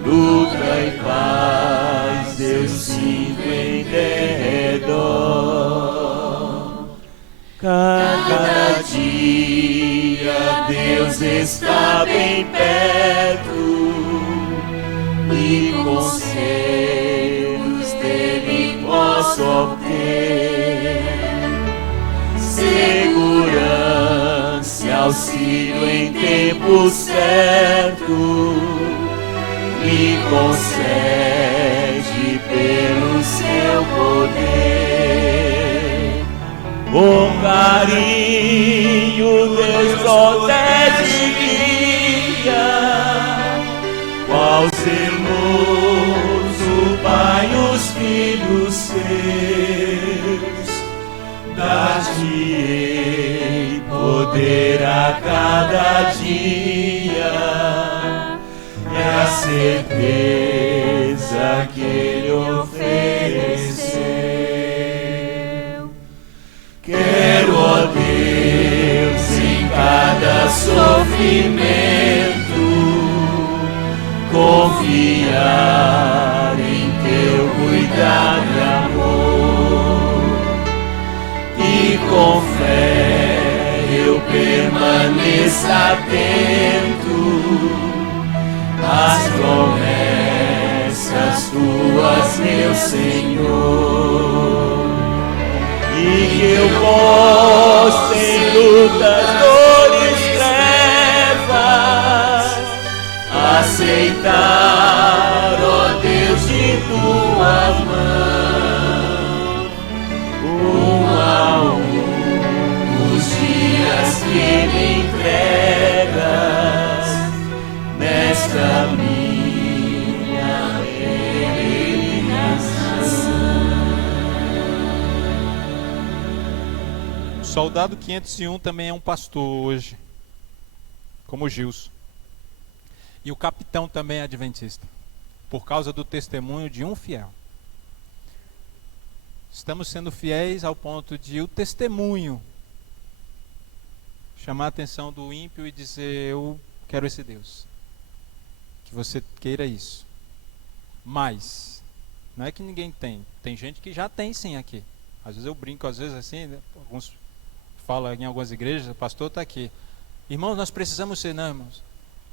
luta e paz eu sinto em derredor. Cada dia Deus está bem perto e conselhos dele posso obter. Segurança e auxílio em tempo certo me concede pelo seu poder. Com carinho Deus protege e guia, qual zeloso Pai os filhos seus. Dar-te-ei poder a cada dia, é a certeza que Ele ofereceu. Quero, ó Deus, em cada sofrimento confiar em teu cuidado e amor, e com fé eu permaneça atento às promessas tuas, meu Senhor. E que eu possa em lutas, dores, trevas aceitar, ó Deus, de tua mão, um a um, os dias que me entregas nesta minha peregrinação. O soldado 501 também é um pastor hoje, como Gilson. E o capitão também é adventista, por causa do testemunho de um fiel. Estamos sendo fiéis ao ponto de o testemunho chamar a atenção do ímpio e dizer, eu quero esse Deus, que você queira isso. Mas não é que ninguém tem gente que já tem sim aqui. Às vezes eu brinco, às vezes assim, né? Alguns falam em algumas igrejas, o pastor está aqui, irmãos, nós precisamos ser, não, irmãos,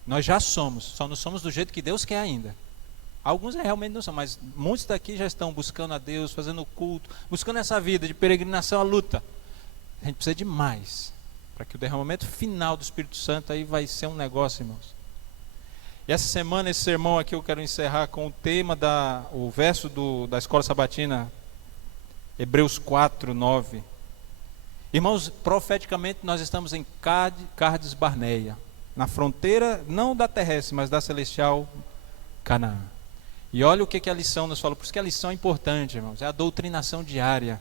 nós já somos, só não somos do jeito que Deus quer ainda. Alguns realmente não são, mas muitos daqui já estão buscando a Deus, fazendo culto, buscando essa vida de peregrinação à luta. A gente precisa de mais, para que o derramamento final do Espírito Santo aí vai ser um negócio, irmãos. E essa semana, esse sermão aqui eu quero encerrar com o tema o verso da Escola Sabatina, Hebreus 4, 9. Irmãos, profeticamente nós estamos em Cades Barneia, na fronteira não da terrestre, mas da celestial Canaã. E olha o que a lição nos fala, por isso que a lição é importante, irmãos, é a doutrinação diária.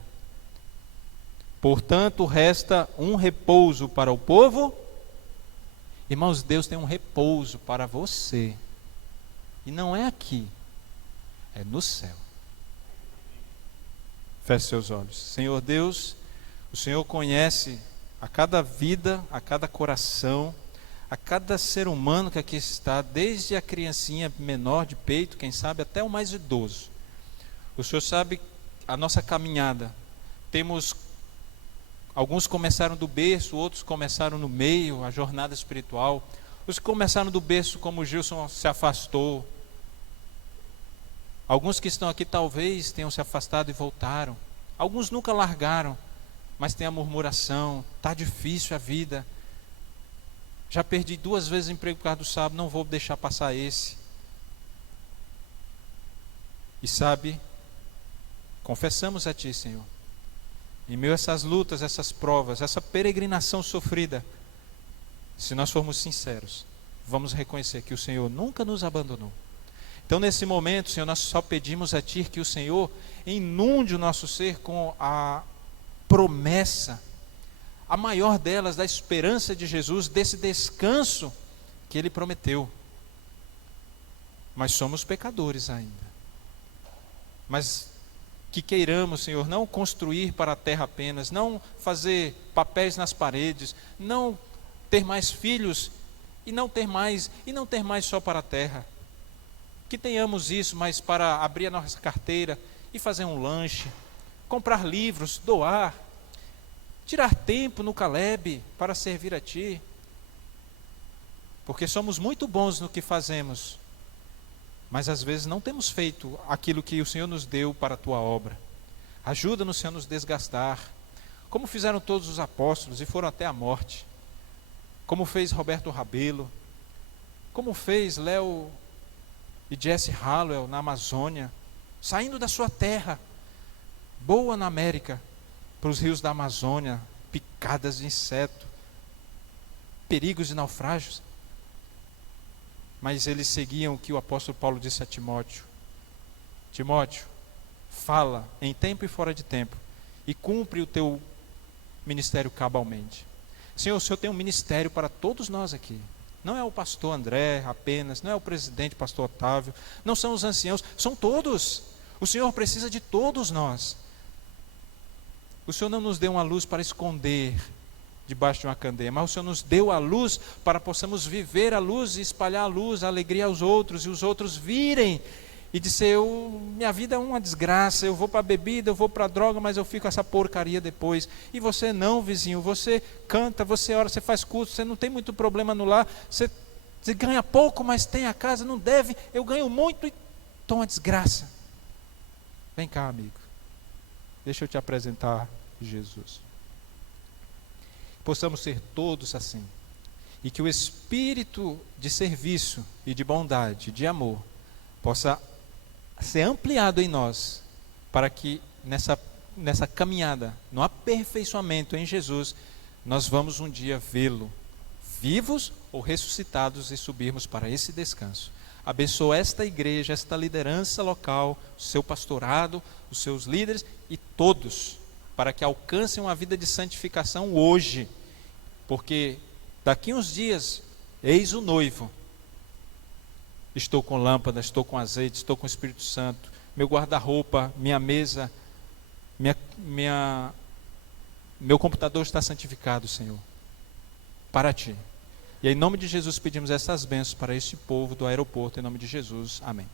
Portanto, resta um repouso para o povo. Irmãos, Deus tem um repouso para você. E não é aqui, é no céu. Feche seus olhos. Senhor Deus, o Senhor conhece a cada vida, a cada coração, a cada ser humano que aqui está, desde a criancinha menor de peito, quem sabe, até o mais idoso. O Senhor sabe a nossa caminhada. Alguns começaram do berço, outros começaram no meio, a jornada espiritual. Os que começaram do berço, como o Gilson, se afastou. Alguns que estão aqui talvez tenham se afastado e voltaram. Alguns nunca largaram, mas tem a murmuração, está difícil a vida. Já perdi 2 vezes o emprego por causa do sábado, não vou deixar passar esse. E sabe, confessamos a Ti, Senhor, em meio a essas lutas, essas provas, essa peregrinação sofrida, se nós formos sinceros, vamos reconhecer que o Senhor nunca nos abandonou. Então nesse momento, Senhor, nós só pedimos a Ti que o Senhor inunde o nosso ser com a promessa, a maior delas, da esperança de Jesus, desse descanso que Ele prometeu. Mas somos pecadores ainda. Mas que queiramos, Senhor, não construir para a terra apenas, não fazer papéis nas paredes, não ter mais filhos e não ter mais só para a terra. Que tenhamos isso, mas para abrir a nossa carteira e fazer um lanche, comprar livros, doar, tirar tempo no Caleb para servir a Ti, porque somos muito bons no que fazemos, mas às vezes não temos feito aquilo que o Senhor nos deu para a Tua obra. Ajuda-nos, Senhor, a nos desgastar, como fizeram todos os apóstolos e foram até a morte, como fez Roberto Rabelo, como fez Léo e Jesse Hallowell na Amazônia, saindo da sua terra, boa na América, para os rios da Amazônia, picadas de inseto, perigos de naufrágios. Mas eles seguiam o que o apóstolo Paulo disse a Timóteo: Timóteo, fala em tempo e fora de tempo, e cumpre o teu ministério cabalmente. Senhor, o Senhor tem um ministério para todos nós aqui. Não é o pastor André apenas, não é o presidente, pastor Otávio, não são os anciãos, são todos. O Senhor precisa de todos nós. O Senhor não nos deu uma luz para esconder debaixo de uma candeia, mas o Senhor nos deu a luz para possamos viver a luz e espalhar a luz, a alegria aos outros, e os outros virem e dizer: minha vida é uma desgraça, eu vou para a bebida, eu vou para a droga, mas eu fico com essa porcaria depois. E você não, vizinho, você canta, você ora, você faz culto, você não tem muito problema no lar, você ganha pouco, mas tem a casa, não deve, eu ganho muito e estou uma desgraça. Vem cá, amigo, deixa eu te apresentar Jesus. Possamos ser todos assim, e que o espírito de serviço e de bondade, de amor, possa ser ampliado em nós, para que nessa caminhada, no aperfeiçoamento em Jesus, nós vamos um dia vê-lo vivos ou ressuscitados e subirmos para esse descanso. Abençoa esta igreja, esta liderança local, o seu pastorado, os seus líderes e todos, para que alcancem uma vida de santificação hoje, porque daqui uns dias, eis o noivo. Estou com lâmpada, estou com azeite, estou com o Espírito Santo, meu guarda-roupa, minha mesa, meu computador está santificado, Senhor, para Ti. E em nome de Jesus pedimos essas bênçãos para este povo do aeroporto, em nome de Jesus, amém.